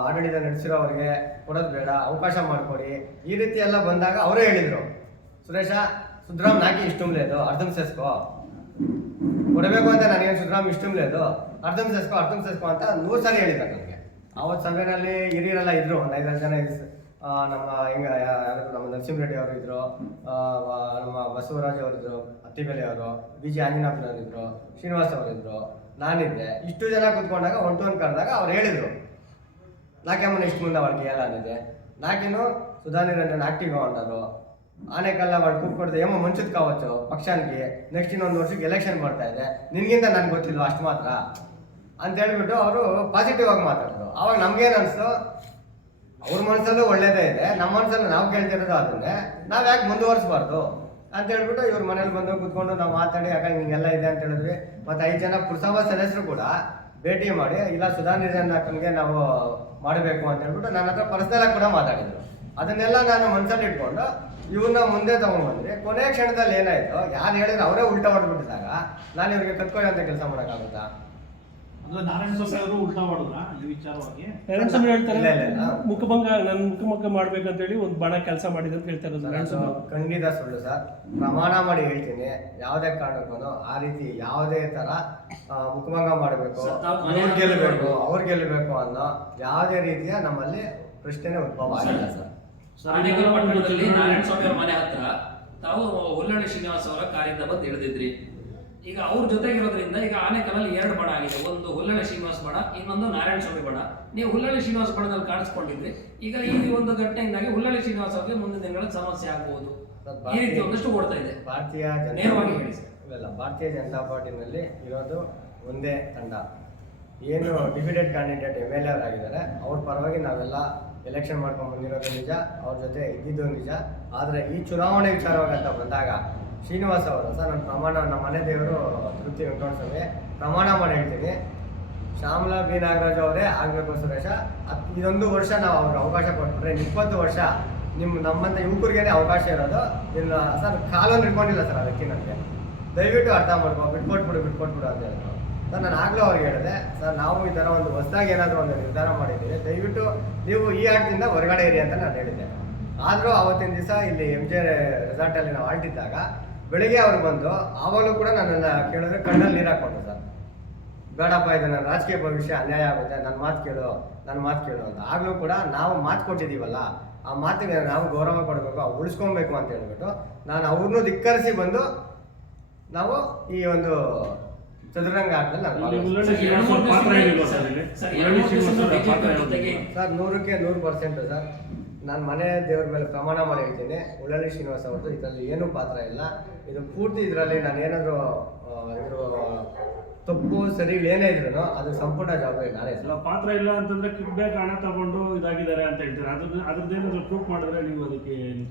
ಆಡಳಿತ ನಡೆಸಿರೋರಿಗೆ ಕೊಡೋದು ಬೇಡ. ಅವಕಾಶ ಮಾಡಿಕೊಡಿ. ಈ ರೀತಿ ಎಲ್ಲ ಬಂದಾಗ ಅವರೇ ಹೇಳಿದರು. ಸುರೇಶ ಸುಧ್ರಾಮ್ ನಾಕಿ ಇಷ್ಟು ಲೇದು ಅರ್ಧಂ ಸೇಸ್ಕೋ? ಕೊಡಬೇಕು ಅಂತ ನನಗೇನು ಸುಧ್ರಾಮ್ ಇಷ್ಟು ಲೇದು ಅರ್ಧಂ ಸೇಸ್ಕೋ ಅರ್ಧಂ ಸೇಸ್ಕೋ ಅಂತ ನೂರು ಸಾರಿ ಹೇಳಿದ್ದಾರೆ ನನಗೆ. ಆವತ್ತು ಸಭೆಯಲ್ಲಿ ಹಿರಿಯರೆಲ್ಲ ಇದ್ರು, ಒಂದು ಐದಾರು ಜನ ನಮ್ಮ ಹಿಂಗ ಯಾರು ನಮ್ಮ ನರಸಿಂಹರೆಡ್ಡಿ ಅವರು ಇದ್ರು ಆ, ವ- ನಮ್ಮ ಬಸವರಾಜ್ ಅವರಿದ್ರು ಅತ್ತಿಬೆಲೆ ಅವರು ಬಿ ಜಿ ಆಂಜನಾಥ್ ಇದ್ರು ಶ್ರೀನಿವಾಸ್ ಅವರಿದ್ರು ನಾನಿದ್ದೆ ಇಷ್ಟು ಜನ ಕುತ್ಕೊಂಡಾಗ ಒನ್ ಟು ಒನ್ ಕರೆದಾಗ ಅವ್ರು ಹೇಳಿದ್ರು నాకేమన్నా ఇష్టం ఉందా వాళ్ళకి వేయాలనేది నాకేను సుధా నిరంజన్ యాక్టివ్గా ఉన్నారు ఆనేకల్లా వాళ్ళు కూపుకొడితే ఏమో మంచిది కావచ్చు పక్షానికి నెక్స్ట్ ಇನ್ನೊಂದು ವರ್ಷಕ್ಕೆ ಎಲೆಕ್ಷನ್ ಬರ್ತಾ ಇದೆ ನಿನ್ಗಿಂತ ನನ್ಗೆ ಗೊತ್ತಿಲ್ಲ ಅಷ್ಟು ಮಾತ್ರ ಅಂತ ಹೇಳ್ಬಿಟ್ಟು ಅವರು ಪಾಸಿಟಿವ್ ಆಗಿ ಮಾತಾಡಿದ್ರು ಅವಾಗ ನಮ್ಗೇನು ಅನಿಸ್ತು ಅವ್ರ ಮನಸ್ಸಲ್ಲೂ ಒಳ್ಳೇದೇ ಇದೆ, ನಮ್ಮ ಮನಸ್ಸಲ್ಲಿ ನಾವು ಕೇಳ್ತಿರೋದು ಅದನ್ನೇ ನಾವು ಯಾಕೆ ಮುಂದುವರಿಸ್ಬಾರ್ದು? ಅಂತ ಹೇಳ್ಬಿಟ್ಟು ಇವ್ರ ಮನೇಲಿ ಬಂದು ಕೂತ್ಕೊಂಡು ನಾವು ಮಾತಾಡಿ ಯಾಕಂದ್ರೆ ಹಿಂಗೆಲ್ಲ ಇದೆ ಅಂತ ಹೇಳಿದ್ವಿ. ಮತ್ತು ಐದು ಜನ ಪುರಸಭಾ ಸದಸ್ಯರು ಕೂಡ ಭೇಟಿ ಮಾಡಿ, ಇಲ್ಲ ಸುಧಾ ನಿರಂಜನ್ ಹಾಕೊಂಡ್ಗೆ ನಾವು ಮಾಡಬೇಕು ಅಂತ ಹೇಳ್ಬಿಟ್ಟು ನನ್ನ ಹತ್ರ ಪರ್ಸನಲ್ ಆಗಿ ಕೂಡ ಮಾತಾಡಿದ್ರು. ಅದನ್ನೆಲ್ಲ ನಾನು ಮನಸ್ಸಲ್ಲಿ ಇಟ್ಕೊಂಡು ಇವ್ರನ್ನ ಮುಂದೆ ತಗೊಂಡ್ಬಂದ್ರಿ ಕೊನೆಯ ಕ್ಷಣದಲ್ಲಿ ಏನಾಯ್ತು, ಯಾರು ಹೇಳಿದ್ರೆ ಅವರೇ ಉಲ್ಟಾ ಹೊಡೆದ್ಬಿಟ್ಟಿದಾಗ, ನಾನು ಇವ್ರಿಗೆ ಕತ್ಕೊಳ್ಳೋ ಕೆಲಸ ಮಾಡೋಕ್ಕಾಗುತ್ತಾ? ನಾರಾಯಣ ಸ್ವಾಮಿ ಅವರು ಉಲ್ಟಾ ಮಾಡಿದ್ರ? ಈ ವಿಚಾರವಾಗಿ? ನಾರಾಯಣ ಸ್ವಾಮಿ ಹೇಳ್ತಾರೆ ಇಲ್ಲ, ಇಲ್ಲ, ಇಲ್ಲ. ಮುಖಭಂಗ ನನ್ನ ಮುಖಮುಖ ಮಾಡ್ಬೇಕಂತ ಹೇಳಿ ಒಂದು ಬಣ ಕೆಲಸ ಮಾಡಿದೆ ಅಂತ ಹೇಳ್ತಾರೆ ನಾರಾಯಣ ಸ್ವಾಮಿ. ಖಂಡಿತ ಸುಳ್ಳು ಸರ್. ಪ್ರಮಾಣ ಮಾಡಿ ಹೇಳ್ತೀನಿ. ಯಾವುದೇ ಕಾರಣಕ್ಕೂ ಆ ರೀತಿ ಯಾವುದೇ ತರ ಆ, ಮುಖಭಂಗ ಮಾಡಬೇಕು ಅವ್ರು ಗೆಲ್ಲಬೇಕು. ಅವ್ರು ಗೆಲ್ಲಬೇಕು ಅನ್ನೋ ಯಾವುದೇ ರೀತಿಯ ನಮ್ಮಲ್ಲಿ ಪ್ರಶ್ನೆ ಉದ್ಭವ ಆಗಿಲ್ಲ ಸರ್. ನಾರಾಯಣ ಸ್ವಾಮಿ ಅವರ ಮನೆ ಹತ್ರ ತಾವು ಹುಲ್ಲಳ್ಳಿ ಶ್ರೀನಿವಾಸ ಅವರ ಕಾರಿಂದ ಬಂದು ಇಳಿದಿದ್ರಿ. ಈಗ ಅವ್ರ ಜೊತೆಗಿರೋದ್ರಿಂದ ಈಗ ಆನೆಕಲ್ಲಲ್ಲಿ ಎರಡು ಬಣ ಆಗಿದೆ. ಒಂದು ಹುಲ್ಲಳ್ಳಿ ಶ್ರೀನಿವಾಸ ಬಣ ಇನ್ನೊಂದು ನಾರಾಯಣ ಸ್ವಾಮಿ ಬಣ ನೀವು ಹುಲ್ಲಳ್ಳಿ ಶ್ರೀನಿವಾಸ ಬಣದಲ್ಲಿ ಕಾಣಿಸ್ಕೊಂಡಿದ್ರಿ. ಈಗ ಈ ಒಂದು ಘಟನೆಯಿಂದಾಗಿ ಹುಲ್ಲಳ್ಳಿ ಶ್ರೀನಿವಾಸ ಅವರಿಗೆ ಮುಂದಿನ ದಿನಗಳ ಸಮಸ್ಯೆ ಆಗಬಹುದು ಈ ರೀತಿ ಒಂದಷ್ಟು ಓಡ್ತಾ ಇದೆ. ಭಾರತೀಯ ನೇರವಾಗಿ ಹೇಳಿ ಸರ್. ಇಲ್ಲ ಭಾರತೀಯ ಜನತಾ ಪಾರ್ಟಿನಲ್ಲಿ ಇರೋದು ಒಂದೇ ತಂಡ. ಏನು defeated candidate M L A ಆಗಿದ್ದಾರೆ ಅವ್ರ ಪರವಾಗಿ ನಾವೆಲ್ಲ ಎಲೆಕ್ಷನ್ ಮಾಡ್ಕೊಂಡು ಬಂದಿರೋದು ನಿಜ ಅವ್ರ ಜೊತೆ ಇದ್ದಿದ್ದು ನಿಜ. ಆದರೆ ಈ ಚುನಾವಣೆ ವಿಚಾರವಾಗಿ ಅಂತ ಬಂದಾಗ ಶ್ರೀನಿವಾಸ್ ಅವರ, ಸರ್, ನನ್ನ ಪ್ರಮಾಣ, ನಮ್ಮ ಮನೆ ದೇವರು ತೃಪ್ತಿ ಸ್ವಾಮಿ ಪ್ರಮಾಣ ಮಾಡಿ ಹೇಳ್ತೀನಿ. ಶ್ಯಾಮಲಾ ಬಿ. ನಾಗರಾಜ್ ಅವರೇ ಆಗಬೇಕು ಸುರೇಶ. ಇದೊಂದು ವರ್ಷ ನಾವು ಅವ್ರಿಗೆ ಅವಕಾಶ ಕೊಟ್ಬಿಟ್ರೆ ಇಪ್ಪತ್ತು ವರ್ಷ ನಿಮ್ಮ ನಮ್ಮಂಥ ಯುವಕರಿಗೇನೆ ಅವಕಾಶ ಇರೋದು. ಇಲ್ಲ, ಸರ್, ಕಾಲೊಂದು ಇಟ್ಕೊಂಡಿಲ್ಲ ಸರ್ ಅದಕ್ಕೆ ನನಗೆ. ದಯವಿಟ್ಟು ಅರ್ಥ ಮಾಡ್ಕೊ, ಬಿಟ್ಕೊಟ್ಬಿಡು ಬಿಟ್ಕೊಟ್ಬಿಡು ಅಂತ ಹೇಳಿದ್ರು. ಸರ್, ನಾನು ಆಗಲೂ ಅವ್ರಿಗೆ ಹೇಳಿದೆ, ಸರ್, ನಾವು ಈ ಥರ ಒಂದು ಹೊಸದಾಗಿ ಏನಾದರೂ ಒಂದು ನಿರ್ಧಾರ ಮಾಡಿದ್ದೀವಿ. ದಯವಿಟ್ಟು ನೀವು ಈ ಆಟದಿಂದ ಹೊರಗಡೆ ಇರಿ ಅಂತ ನಾನು ಹೇಳಿದ್ದೆ. ಆದರೂ ಅವತ್ತಿನ ದಿವಸ ಇಲ್ಲಿ ಎಂ ಜೆ ರೆಸಾರ್ಟಲ್ಲಿ ನಾವು ಆಲ್ಟಿದ್ದಾಗ ಬೆಳಿಗ್ಗೆ ಅವ್ರು ಬಂದು ಆವಾಗಲೂ ಕೂಡ ನನ್ನನ್ನು ಕೇಳಿದ್ರೆ ಕಣ್ಣಲ್ಲಿ ನೀರು ಹಾಕೊಂಡು ಸರ್. ಬೇಡಪ್ಪ ಇದು ನನ್ನ ರಾಜಕೀಯ ಭವಿಷ್ಯ ಅನ್ಯಾಯ ಆಗುತ್ತೆ ನನ್ನ ಮಾತು ಕೇಳು ನನ್ನ ಮಾತು ಕೇಳು ಅಂತ. ಆಗಲೂ ಕೂಡ ನಾವು ಮಾತು ಕೊಟ್ಟಿದ್ದೀವಲ್ಲ ಆ ಮಾತಿಗೆ ನಾವು ಗೌರವ ಕೊಡಬೇಕು ಉಳಿಸ್ಕೊಬೇಕು ಅಂತ ಹೇಳ್ಬಿಟ್ಟು ನಾನು ಅವ್ರನ್ನೂ ಧಿಕ್ಕರಿಸಿ ಬಂದು ನಾವು ಈ ಒಂದು ಚದುರಂಗ ಸರ್, ನೂರಕ್ಕೆ ನೂರು ಪರ್ಸೆಂಟ್ ಸರ್. ನಾನು ಮನೆ ದೇವ್ರ ಮೇಲೆ ಪ್ರಮಾಣ ಮಾಡಿ ಹೇಳ್ತೀನಿ. ಉಳ್ಳಳ್ಳಿ ಶ್ರೀನಿವಾಸ್ ಅವ್ರದ್ದು ಇದರಲ್ಲಿ ಏನೂ ಪಾತ್ರ ಇಲ್ಲ. ಇದು ಪೂರ್ತಿ ಇದರಲ್ಲಿ ನಾನು ಏನಾದರೂ ಇದ್ರ ತಪ್ಪು ಸರಿ ಏನೇ ಇದ್ರು ಅದು ಸಂಪೂರ್ಣ ಜವಾಬ್ದಾರಿ ನಾನೇ. ಇಲ್ಲ ಪಾತ್ರ ಇಲ್ಲ ಅಂತಂದ್ರೆ ಕಿಕ್ ಬ್ಯಾಕ್ ಹಣ ತಗೊಂಡು ಇದಾಗಿದ್ದಾರೆ ಅಂತ ಹೇಳ್ತಾರೆ? ಅದ್ರ ಅದ್ರದ್ದೇನಾದ್ರು ಪ್ರೂಫ್ ಮಾಡಿದ್ರೆ ನೀವು ಅದಕ್ಕೆ ಏನು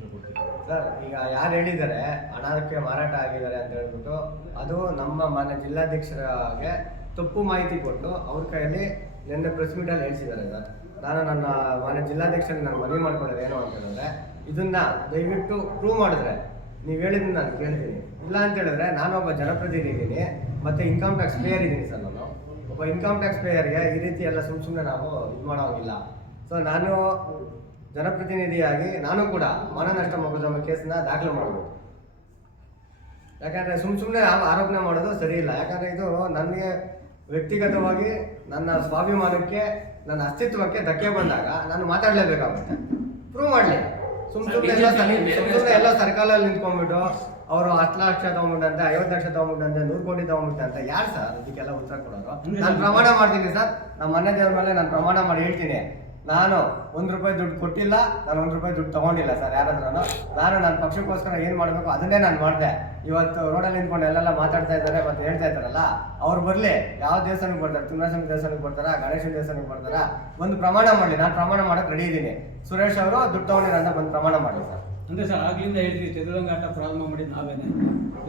ಸರ್ ಈಗ ಯಾರು ಹೇಳಿದ್ದಾರೆ ಹಣಕ್ಕೆ ಮಾರಾಟ ಆಗಿದ್ದಾರೆ ಅಂತ ಹೇಳ್ಬಿಟ್ಟು ಅದು ನಮ್ಮ ಮಾನ್ಯ ಜಿಲ್ಲಾಧ್ಯಕ್ಷರಿಗೆ ತಪ್ಪು ಮಾಹಿತಿ ಕೊಟ್ಟು ಅವ್ರ ಕೈಯಲ್ಲಿ ನಿನ್ನೆ ಪ್ರೆಸ್ ಮೀಟಲ್ಲಿ ಹೇಳ್ಸಿದ್ದಾರೆ ಸರ್. ನಾನು ನನ್ನ ಮಾನ್ಯ ಜಿಲ್ಲಾಧ್ಯಕ್ಷರಿಗೆ ನಾನು ಮನವಿ ಮಾಡ್ಕೊಳ್ಳೋದು ಏನು ಅಂತ ಹೇಳಿದ್ರೆ ಇದನ್ನ ದಯವಿಟ್ಟು ಪ್ರೂವ್ ಮಾಡಿದ್ರೆ ನೀವು ಹೇಳಿದ್ರೆ ನಾನು ಕೇಳ್ತೀನಿ. ಇಲ್ಲ ಅಂತ ಹೇಳಿದ್ರೆ ನಾನೊಬ್ಬ ಜನಪ್ರತಿನಿಧಿನಿ ಮತ್ತೆ ಇನ್ಕಮ್ ಟ್ಯಾಕ್ಸ್ ಪ್ಲೇಯರ್ ಇದ್ದೀನಿ ಸರ್ ನಾನು. ಒಬ್ಬ ಇನ್ಕಮ್ ಟ್ಯಾಕ್ಸ್ ಪೇಯರ್ಗೆ ಈ ರೀತಿ ಎಲ್ಲ ಸುಮ್ಮ ಸುಮ್ಮನೆ ನಾವು ಇದು ಮಾಡೋಂಗಿಲ್ಲ. ಸೊ ನಾನು ಜನಪ್ರತಿನಿಧಿಯಾಗಿ ನಾನು ಕೂಡ ಮಾನನಷ್ಟ ಮೊಕದ್ದಮೆ ಕೇಸನ್ನ ದಾಖಲು ಮಾಡಬೇಕು. ಯಾಕಂದ್ರೆ ಸುಮ್ ಸುಮ್ಮನೆ ಆರೋಪಣೆ ಮಾಡೋದು ಸರಿ ಇಲ್ಲ. ಯಾಕಂದ್ರೆ ಇದು ನನಗೆ ವ್ಯಕ್ತಿಗತವಾಗಿ ನನ್ನ ಸ್ವಾಭಿಮಾನಕ್ಕೆ, ನನ್ನ ಅಸ್ತಿತ್ವಕ್ಕೆ ಧಕ್ಕೆ ಬಂದಾಗ ನಾನು ಮಾತಾಡಲೇಬೇಕಾಗುತ್ತೆ. ಪ್ರೂವ್ ಮಾಡಲಿ. ಸುಮ್ ಸುಮ್ಮನೆ ಎಲ್ಲ ಸುಮ್ಮನೆ ಎಲ್ಲ ಸರ್ಕಲಲ್ಲಿ ನಿಂತ್ಕೊಂಡ್ಬಿಟ್ಟು ಅವರು ಹತ್ತು ಲಕ್ಷ ತಗೊಂಡ್ಬಿಟ್ಟಂತೆ ಐವತ್ತು ಲಕ್ಷ ತಗೊಂಡ್ಬಿಟ್ಟಂತೆ ನೂರು ಕೋಟಿ ತಗೊಂಡ್ಬಿಟ್ಟಂತೆ ಯಾರು ಸರ್ ಅದಕ್ಕೆಲ್ಲ ಉತ್ತರ ಕೊಡೋದು ನಾನು ಪ್ರಮಾಣ ಮಾಡ್ತೀನಿ ಸರ್. ನಮ್ಮ ಮನೆ ದೇವ್ರ ಮೇಲೆ ನಾನು ಪ್ರಮಾಣ ಮಾಡಿ ಹೇಳ್ತೀನಿ. ನಾನು ಒಂದು ರೂಪಾಯಿ ದುಡ್ಡು ಕೊಟ್ಟಿಲ್ಲ, ನಾನು ಒಂದು ರೂಪಾಯಿ ದುಡ್ಡು ತಗೊಂಡಿಲ್ಲ ಸರ್ ಯಾರಾದ್ರೂ ನಾನು ನನ್ನ ಪಕ್ಷಕ್ಕೋಸ್ಕರ ಏನು ಮಾಡಬೇಕು ಅದನ್ನೇ ನಾನು ಮಾಡಿದೆ. ಇವತ್ತು ರೋಡಲ್ಲಿ ನಿಂತ್ಕೊಂಡು ಎಲ್ಲೆಲ್ಲ ಮಾತಾಡ್ತಾ ಇದ್ದಾರೆ ಮತ್ತೆ ಹೇಳ್ತಾ ಇದ್ದಾರಲ್ಲ, ಅವ್ರು ಬರಲಿ. ಯಾವ ದೇವಸ್ಥಾನಕ್ಕೆ ಬರ್ತಾರೆ? ತುಂಗಸ್ವಾಮಿ ದೇವಸ್ಥಾನಕ್ಕೆ ಬರ್ತಾರ? ಗಣೇಶನ ದೇವಸ್ಥಾನಕ್ಕೆ ಬರ್ತಾರ? ಒಂದು ಪ್ರಮಾಣ ಮಾಡಲಿ. ನಾನು ಪ್ರಮಾಣ ಮಾಡಕ್ಕೆ ರೆಡಿ ಇದ್ದೀನಿ. ಸುರೇಶ್ ಅವರು ದುಡ್ಡು ತಗೊಂಡಿರ ಅಂತ ಬಂದು ಪ್ರಮಾಣ ಮಾಡಲಿ ಸರ್. ಅಂದ್ರೆ ಸರ್, ಆಗ್ಲಿಂದ ಹೇಳ್ತೀವಿ ಚದುರಂಗಾಟ ಪ್ರಾರಂಭ ಮಾಡಿ ನಾವೇನೆ.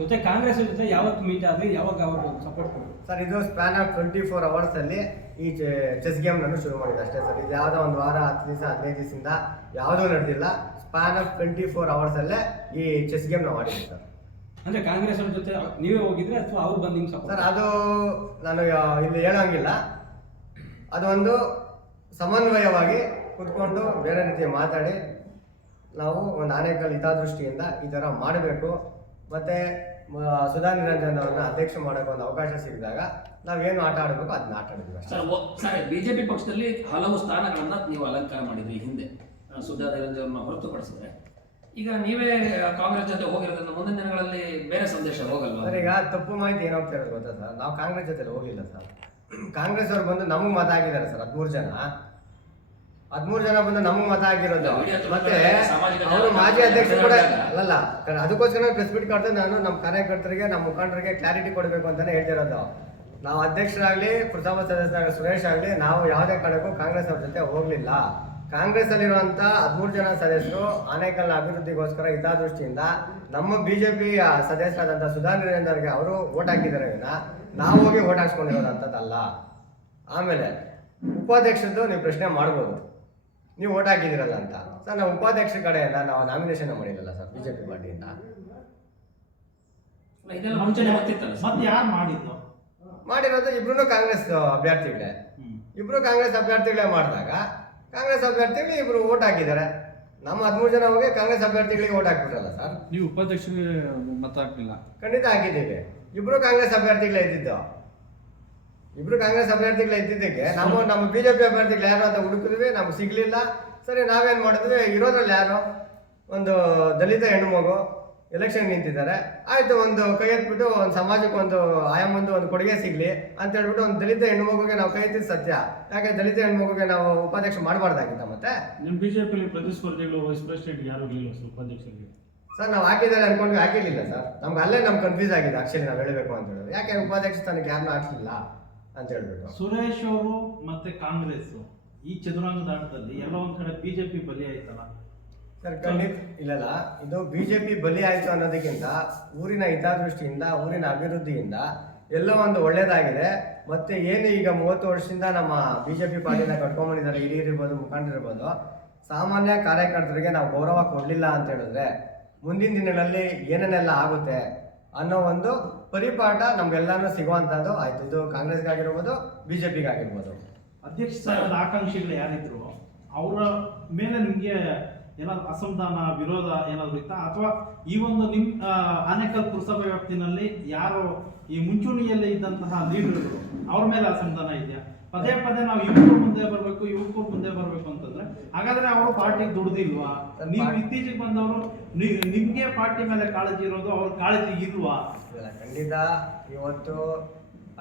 ಜೊತೆ ಕಾಂಗ್ರೆಸ್ ಜೊತೆ ಯಾವತ್ತು ಮೀಟ್ ಆದ್ರೆ? ಯಾವಾಗ ಅವರು ಸಪೋರ್ಟ್ ಕೊಡ್ಬೇಕು ಸರ್ ಇದು span of twenty four hours ಅಲ್ಲಿ ಈ ಚೆಸ್ ಗೇಮ್ ನಾನು ಶುರು ಮಾಡಿದೆ ಅಷ್ಟೇ ಸರ್. ಇದು ಯಾವುದೋ ಒಂದು ವಾರ ಹತ್ತು ದಿವಸ ಹದಿನೈದು ದಿವಸದಿಂದ ಯಾವುದೂ ನಡೆದಿಲ್ಲ. Span of twenty four hours ಅಲ್ಲೇ ಈ ಚೆಸ್ ಗೇಮ್ ನಾವು ಆಡಿದ್ವಿ ಸರ್. ಅಂದ್ರೆ ಕಾಂಗ್ರೆಸ್ ಅವ್ರ ಜೊತೆ ನೀವೇ ಹೋಗಿದ್ರೆ ಅಥವಾ ಅವ್ರು ಬಂದು ನಿಮ್ಗೆ ಸರ್ ಅದು ನಾನು ಇಲ್ಲಿ ಹೇಳೋಂಗಿಲ್ಲ. ಅದೊಂದು ಸಮನ್ವಯವಾಗಿ ಕುತ್ಕೊಂಡು ಬೇರೆ ರೀತಿ ಮಾತಾಡಿ ನಾವು ಒಂದು ಆನೇಕಲ್ ಹಿತದೃಷ್ಟಿಯಿಂದ ಈ ಥರ ಮಾಡಬೇಕು. ಮತ್ತೆ ಸುಧಾ ನಿರಂಜನ್ ಅವ್ರನ್ನ ಅಧ್ಯಕ್ಷ ಮಾಡೋಕೆ ಒಂದು ಅವಕಾಶ ಸಿಕ್ಕಿದಾಗ ನಾವೇನು ಆಟ ಆಡಬೇಕು ಅದನ್ನ ಆಟ ಆಡಿದ್ವಿ ಸರ್ ಒ- ಸರ್ ಬಿಜೆಪಿ ಪಕ್ಷದಲ್ಲಿ ಹಲವು ಸ್ಥಾನಗಳನ್ನ ನೀವು ಅಲಂಕಾರ ಮಾಡಿದ್ರಿ ಹಿಂದೆ. ಆ, ಸುಧಾ ನಿರಂಜನ್ ಹೊರತುಪಡಿಸಿದ್ರೆ. ಈಗ ನೀವೇ ಕಾಂಗ್ರೆಸ್ ಜೊತೆ ಹೋಗಿರೋದ್ರಿಂದ ಮುಂದಿನ ದಿನಗಳಲ್ಲಿ ಬೇರೆ ಸಂದೇಶ ಹೋಗಲ್ವಾ? ಸರ್ ಈಗ ತಪ್ಪು ಮಾಹಿತಿ ಏನಾಗ್ತಾ ಇರೋದು ಗೊತ್ತಾ ಸರ್? ನಾವು ಕಾಂಗ್ರೆಸ್ ಜೊತೆ ಹೋಗಿಲ್ಲ ಸರ್. ಕಾಂಗ್ರೆಸ್ ಅವ್ರು ಬಂದು ನಮಗೆ ಮತ ಹಾಕಿದ್ದಾರೆ ಸರ್ ಹದಿಮೂರು ಜನ. ಹದಿಮೂರು ಜನ ಬಂದು ನಮಗೆ ಮತ ಆಗಿರೋದು ಮತ್ತೆ ಅವರು ಮಾಜಿ ಅಧ್ಯಕ್ಷರು ಕೂಡ. ಅಲ್ಲಲ್ಲ ಅದಕ್ಕೋಸ್ಕರ ಪ್ರೆಸ್ ಮೀಟ್ ಕರೆದು ನಾನು. ನಮ್ಮ ಕಾರ್ಯಕರ್ತರಿಗೆ ನಮ್ಮ ಮುಖಂಡರಿಗೆ ಕ್ಲಾರಿಟಿ ಕೊಡಬೇಕು ಅಂತಾನೆ ಹೇಳ್ತಿರೋದು. ನಾವು ಅಧ್ಯಕ್ಷರಾಗ್ಲಿ ಪ್ರಥಮ ಸದಸ್ಯರಾಗಲಿ ಸುರೇಶ್ ಆಗಲಿ ನಾವು ಯಾವುದೇ ಕಾರಣಕ್ಕೂ ಕಾಂಗ್ರೆಸ್ ಅವ್ರ ಜೊತೆ ಹೋಗ್ಲಿಲ್ಲ. ಕಾಂಗ್ರೆಸ್ ಅಲ್ಲಿರುವಂತ ಹದಿಮೂರು ಜನ ಸದಸ್ಯರು ಆನೇಕಲ್ ಅಭಿವೃದ್ಧಿಗೋಸ್ಕರ ಹಿತಾದೃಷ್ಟಿಯಿಂದ ನಮ್ಮ ಬಿಜೆಪಿ ಸದಸ್ಯರಾದಂಥ ಸುಧಾ ನಿರೇಂದ್ರಗೆ ಅವರು ಓಟ್ ಹಾಕಿದ್ದಾರೆ ವಿನ ನಾವು ಹೋಗಿ ಓಟ್ ಹಾಕ್ಸ್ಕೊಂಡಿರೋದಂಥದ್ದಲ್ಲ ಆಮೇಲೆ ಉಪಾಧ್ಯಕ್ಷರದ್ದು ನೀವು ಪ್ರಶ್ನೆ ಮಾಡ್ಬೋದು. ನೀವು ಓಟ್ ಹಾಕಿದಿರಲ್ಲ ಅಂತ. ಸರ್ ನಾವು ಉಪಾಧ್ಯಕ್ಷ ಕಡೆಯಿಂದ ನಾವು ನಾಮಿನೇಷನ್ ಮಾಡಿರಲ್ಲ ಸರ್ ಬಿಜೆಪಿ ಪಾರ್ಟಿಯಿಂದ. ಮಾಡಿರೋದು ಇಬ್ರು ಕಾಂಗ್ರೆಸ್ ಅಭ್ಯರ್ಥಿಗಳೇ. ಇಬ್ರು ಕಾಂಗ್ರೆಸ್ ಅಭ್ಯರ್ಥಿಗಳೇ ಮಾಡಿದಾಗ ಕಾಂಗ್ರೆಸ್ ಅಭ್ಯರ್ಥಿಗಳು ಇಬ್ರು ಓಟ್ ಹಾಕಿದ್ದಾರೆ. ನಮ್ಮ ಹದಿಮೂರು ಜನ ಹೋಗಿ ಕಾಂಗ್ರೆಸ್ ಅಭ್ಯರ್ಥಿಗಳಿಗೆ ಓಟ್ ಹಾಕ್ಬಿಟ್ರಲ್ಲ ಸರ್. ನೀವು ಉಪಾಧ್ಯಕ್ಷರಿಗೆ ಮತ ಹಾಕ್ಲಿಲ್ಲ. ಖಂಡಿತ ಹಾಕಿದ್ದೀವಿ. ಇಬ್ರು ಕಾಂಗ್ರೆಸ್ ಅಭ್ಯರ್ಥಿಗಳೇ ಇದ್ದಿದ್ದು. ಇಬ್ರು ಕಾಂಗ್ರೆಸ್ ಅಭ್ಯರ್ಥಿಗಳ ಇದ್ದಿದ್ದಕ್ಕೆ ನಾವು ನಮ್ಮ ಬಿಜೆಪಿ ಅಭ್ಯರ್ಥಿಗಳು ಯಾರು ಅಂತ ಹುಡುಕಿದ್ವಿ ನಮ್ಗೆ ಸಿಗ್ಲಿಲ್ಲ. ಸರಿ ನಾವೇನ್ ಮಾಡಿದ್ವಿ ಇರೋದ್ರಲ್ಲಿ ಯಾರು? ಒಂದು ದಲಿತ ಹೆಣ್ಣುಮಗು ಎಲೆಕ್ಷನ್ ನಿಂತಿದ್ದಾರೆ. ಆಯ್ತು ಒಂದು ಕೈ ಎತ್ಬಿಟ್ಟು ಒಂದು ಸಮಾಜಕ್ಕೆ ಒಂದು ಆಯಾಮ ಒಂದು ಕೊಡುಗೆ ಸಿಗ್ಲಿ ಅಂತ ಹೇಳ್ಬಿಟ್ಟು ಒಂದು ದಲಿತ ಹೆಣ್ಣುಮಗುಗೆ ನಾವು ಕೈ ಎತ್ತಿದ್ ಸತ್ಯ. ಯಾಕೆ ದಲಿತ ಹೆಣ್ಣುಮಗುಗೆ ನಾವು ಉಪಾಧ್ಯಕ್ಷ ಮಾಡಬಾರ್ದಾಗಿತ್ತ ಮತ್ತೆ? ನಿಮ್ಮ ಬಿಜೆಪಿಯಲ್ಲಿ ಪ್ರತಿಸ್ಪರ್ಧಿಗಳು ವೈಸ್ ಪ್ರೆಸಿಡೆಂಟ್ ಯಾರು ಇರಲಿಲ್ಲ ಸರ್ ಉಪಾಧ್ಯಕ್ಷರಿಗೆ? ಸರ್ ನಾವು ಹಾಕಿದ್ದಾರೆ ಅನ್ಕೊಂಡು ಹಾಕಿರ್ಲಿಲ್ಲ ಸರ್. ನಮ್ಗೆ ಅಲ್ಲೇ ನಮ್ಗೆ ಕನ್ಫ್ಯೂಸ್ ಆಗಿದೆ ಆಕ್ಚುಲಿ ನಾವು ಹೇಳಬೇಕು ಅಂತ ಹೇಳೋದು. ಯಾಕೆ ಉಪಾಧ್ಯಕ್ಷ ಸ್ಥಾನಕ್ಕೆ ಯಾರನ್ನೂ ಹಾಕ್ಲಿಲ್ಲ? ಅಂತ ಹೇಳ್ಬಿಟ್ಟು. ಸುರೇಶ್ ಅವರು ಮತ್ತೆ ಕಾಂಗ್ರೆಸ್ ಈ ಚದುರಂಗದಾಟದಲ್ಲಿ ಎಲ್ಲ ಒಂದ್ ಕಡೆ ಬಿಜೆಪಿ ಬಲಿ ಆಯ್ತಲ್ಲ? ಸರ್ ಖಂಡಿತ ಇಲ್ಲಲ್ಲ ಇದು ಬಿಜೆಪಿ ಬಲಿ ಆಯ್ತು ಅನ್ನೋದಕ್ಕಿಂತ ಊರಿನ ಹಿತದೃಷ್ಟಿಯಿಂದ ಊರಿನ ಅಭಿವೃದ್ಧಿಯಿಂದ ಎಲ್ಲೋ ಒಂದು ಒಳ್ಳೇದಾಗಿದೆ. ಮತ್ತೆ ಏನು ಈಗ ಮೂವತ್ತು ವರ್ಷದಿಂದ ನಮ್ಮ ಬಿಜೆಪಿ ಪಾರ್ಟಿನ ಕಟ್ಕೊಂಡ್ಬಂದಿದ್ದಾರೆ ಹಿರಿಯರಿರ್ಬೋದು ಮುಖಂಡರಿರ್ಬೋದು ಸಾಮಾನ್ಯ ಕಾರ್ಯಕರ್ತರಿಗೆ ನಾವು ಗೌರವ ಕೊಡಲಿಲ್ಲ ಅಂತ ಹೇಳಿದ್ರೆ ಮುಂದಿನ ದಿನಗಳಲ್ಲಿ ಏನೇನೆಲ್ಲ ಆಗುತ್ತೆ? ಅನ್ನೋ ಒಂದು ಪರಿಪಾಠ ನಮ್ಗೆಲ್ಲಾನು ಸಿಗುವಂತದ್ದು ಆಯ್ತು, ಇದು ಕಾಂಗ್ರೆಸ್ಗಾಗಿರ್ಬೋದು, ಬಿಜೆಪಿಗಾಗಿರ್ಬೋದು. ಅಧ್ಯಕ್ಷ ಸ್ಥಾನದ ಆಕಾಂಕ್ಷಿಗಳು ಯಾರಿದ್ರು, ಅವರ ಮೇಲೆ ನಿಮ್ಗೆ ಏನಾದ್ರು ಅಸಮಾಧಾನ ವಿರೋಧ ಏನಾದ್ರು ಇತ್ತಾ? ಅಥವಾ ಈ ಒಂದು ನಿಮ್ ಆನೇಕಲ್ ಪುರಸಭೆ ವ್ಯಾಪ್ತಿನಲ್ಲಿ ಯಾರು ಈ ಮುಂಚೂಣಿಯಲ್ಲಿ ಇದ್ದಂತಹ ಲೀಡರ್ಗಳು, ಅವ್ರ ಮೇಲೆ ಅಸಮಾಧಾನ ಇದೆಯಾ? ಪದೇ ಪದೇ ನಾವು ಯುವಕರು ಮುಂದೆ ಬರಬೇಕು, ಯುವಕರು ಮುಂದೆ ಬರಬೇಕು ಅಂತಂದ್ರೆ ಹಾಗಾದ್ರೆ ಅವರು ಪಾರ್ಟಿಗೆ ದುಡ್ದಿಲ್ವಾ? ನೀವು ಇತ್ತೀಚೆಗೆ ಬಂದವರು ನಿಮ್ಗೆ ಪಾರ್ಟಿ ಮೇಲೆ ಕಾಳಜಿ ಇರೋದು ಅವ್ರ ಕಾಳಜಿ ಇಲ್ವಾ? ಇಲ್ಲ ಖಂಡಿತ. ಇವತ್ತು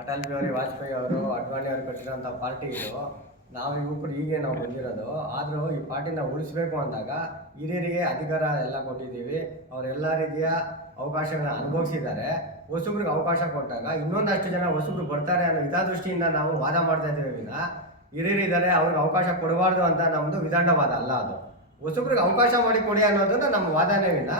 ಅಟಲ್ ಬಿಹಾರಿ ವಾಜಪೇಯಿ ಅವರು ಅಡ್ವಾಣಿ ಅವರು ಕಟ್ಟಿರೋಂಥ ಪಾರ್ಟಿ ಇದು ನಾವು ಕೂಡ ಹೀಗೆ ನಾವು ಬಂದಿರೋದು. ಆದರೂ ಈ ಪಾರ್ಟಿನ ಉಳಿಸ್ಬೇಕು ಅಂದಾಗ ಹಿರಿಯರಿಗೆ ಅಧಿಕಾರ ಎಲ್ಲ ಕೊಟ್ಟಿದ್ದೀವಿ. ಅವರೆಲ್ಲ ರೀತಿಯ ಅವಕಾಶಗಳನ್ನ ಅನುಭವಿಸಿದ್ದಾರೆ. ಹೊಸಬ್ರಿಗೆ ಅವಕಾಶ ಕೊಟ್ಟಾಗ ಇನ್ನೊಂದಷ್ಟು ಜನ ಹೊಸಬ್ರು ಬರ್ತಾರೆ ಅನ್ನೋ ಹಿತದೃಷ್ಟಿಯಿಂದ ನಾವು ವಾದ ಮಾಡ್ತಾ ಇದ್ದೀವಿ ವಿನ. ಹಿರಿಯರಿದ್ದಾರೆ ಅವ್ರಿಗೆ ಅವಕಾಶ ಕೊಡಬಾರ್ದು ಅಂತ ನಮ್ಮದು ವಿಧಾನವಾದ ಅಲ್ಲ ಅದು. ಹೊಸಬ್ರಿಗೆ ಅವಕಾಶ ಮಾಡಿ ಕೊಡಿ ಅನ್ನೋದನ್ನ ನಮ್ಮ ವಾದನೇ ಇಲ್ಲ.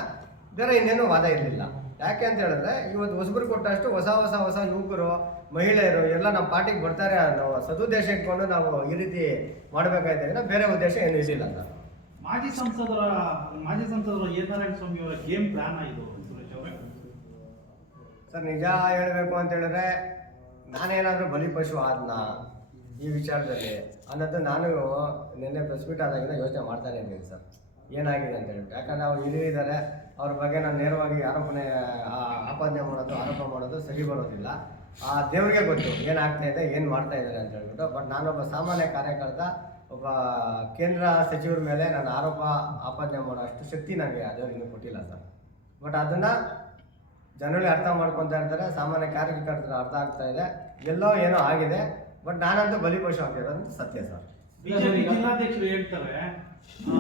ಬೇರೆ ಇನ್ನೇನು ವಾದ ಇರಲಿಲ್ಲ. ಯಾಕೆ ಅಂತ ಹೇಳಿದ್ರೆ ಇವತ್ತು ಹೊಸಬ್ರು ಕೊಟ್ಟಷ್ಟು ಹೊಸ ಹೊಸ ಹೊಸ ಯುವಕರು ಮಹಿಳೆಯರು ಎಲ್ಲ ನಮ್ಮ ಪಾರ್ಟಿಗೆ ಬರ್ತಾರೆ ಅನ್ನೋ ಸದುದ್ದೇಶ ಇಟ್ಕೊಂಡು ನಾವು ಈ ರೀತಿ ಮಾಡಬೇಕಾಯ್ತು ಬೇರೆ ಉದ್ದೇಶ ಏನು ಇರಲಿಲ್ಲ ಅಂತ. ಮಾಜಿ ಸಂಸದರ ಮಾಜಿ ಸಂಸದರು ಎ ನಾರಾಯಣ ಸ್ವಾಮಿ ಅವರ ಗೇಮ್ ಪ್ಲಾನ್ ಇದು ಸುರೇಶ್ ಅವರೇ? ಸರ್ ನಿಜ ಹೇಳಬೇಕು ಅಂತ ಹೇಳಿದ್ರೆ ನಾನೇನಾದರೂ ಬಲಿಪಶು ಆದ್ನ? ಈ ವಿಚಾರದಲ್ಲಿ ಅನ್ನೋದು ನಾನು ನಿನ್ನೆ ಪ್ರೆಸ್ ಮೀಟ್ ಆದಾಗಿಂದ ಯೋಚನೆ ಮಾಡ್ತಾನೆ ಇದ್ದೀನಿ ಸರ್. ಏನಾಗಿದೆ ಅಂತ ಹೇಳ್ಬಿಟ್ಟು. ಯಾಕಂದ್ರೆ ಅವ್ರು ಹಿರಿಯರಿದ್ದಾರೆ ಅವ್ರ ಬಗ್ಗೆ ನಾನು ನೇರವಾಗಿ ಆರೋಪಣೆ ಆಪಾದನೆ ಮಾಡೋದು, ಆರೋಪ ಮಾಡೋದು ಸರಿ ಬರೋದಿಲ್ಲ. ಆ ದೇವರಿಗೆ ಗೊತ್ತು ಏನಾಗ್ತಾ ಇದೆ, ಏನು ಮಾಡ್ತಾ ಇದ್ದಾರೆ ಅಂತ ಹೇಳ್ಬಿಟ್ಟು. ಬಟ್ ನಾನೊಬ್ಬ ಸಾಮಾನ್ಯ ಕಾರ್ಯಕರ್ತ, ಒಬ್ಬ ಕೇಂದ್ರ ಸಚಿವರ ಮೇಲೆ ನಾನು ಆರೋಪ, ಆಪಾದನೆ ಮಾಡೋ ಅಷ್ಟು ಶಕ್ತಿ ನನಗೆ ಆ ದೇವ್ರು ಕೊಟ್ಟಿಲ್ಲ ಸರ್. ಬಟ್ ಅದನ್ನು ಜನರಲ್ಲಿ ಅರ್ಥ ಮಾಡ್ಕೊತಾ ಇರ್ತಾರೆ, ಸಾಮಾನ್ಯ ಕಾರ್ಯಕರ್ತರು ಅರ್ಥ ಆಗ್ತಾ ಇದೆ. ಎಲ್ಲೋ ಏನೋ ಆಗಿದೆ ಬಟ್ ನಾನಂತೂ ಬಲಿಪಶು ಆಗಿರೋದು ಸತ್ಯ ಸರ್. ಬಿಜೆಪಿ ಜಿಲ್ಲಾಧ್ಯಕ್ಷರು ಹೇಳ್ತಾರೆ ಆ,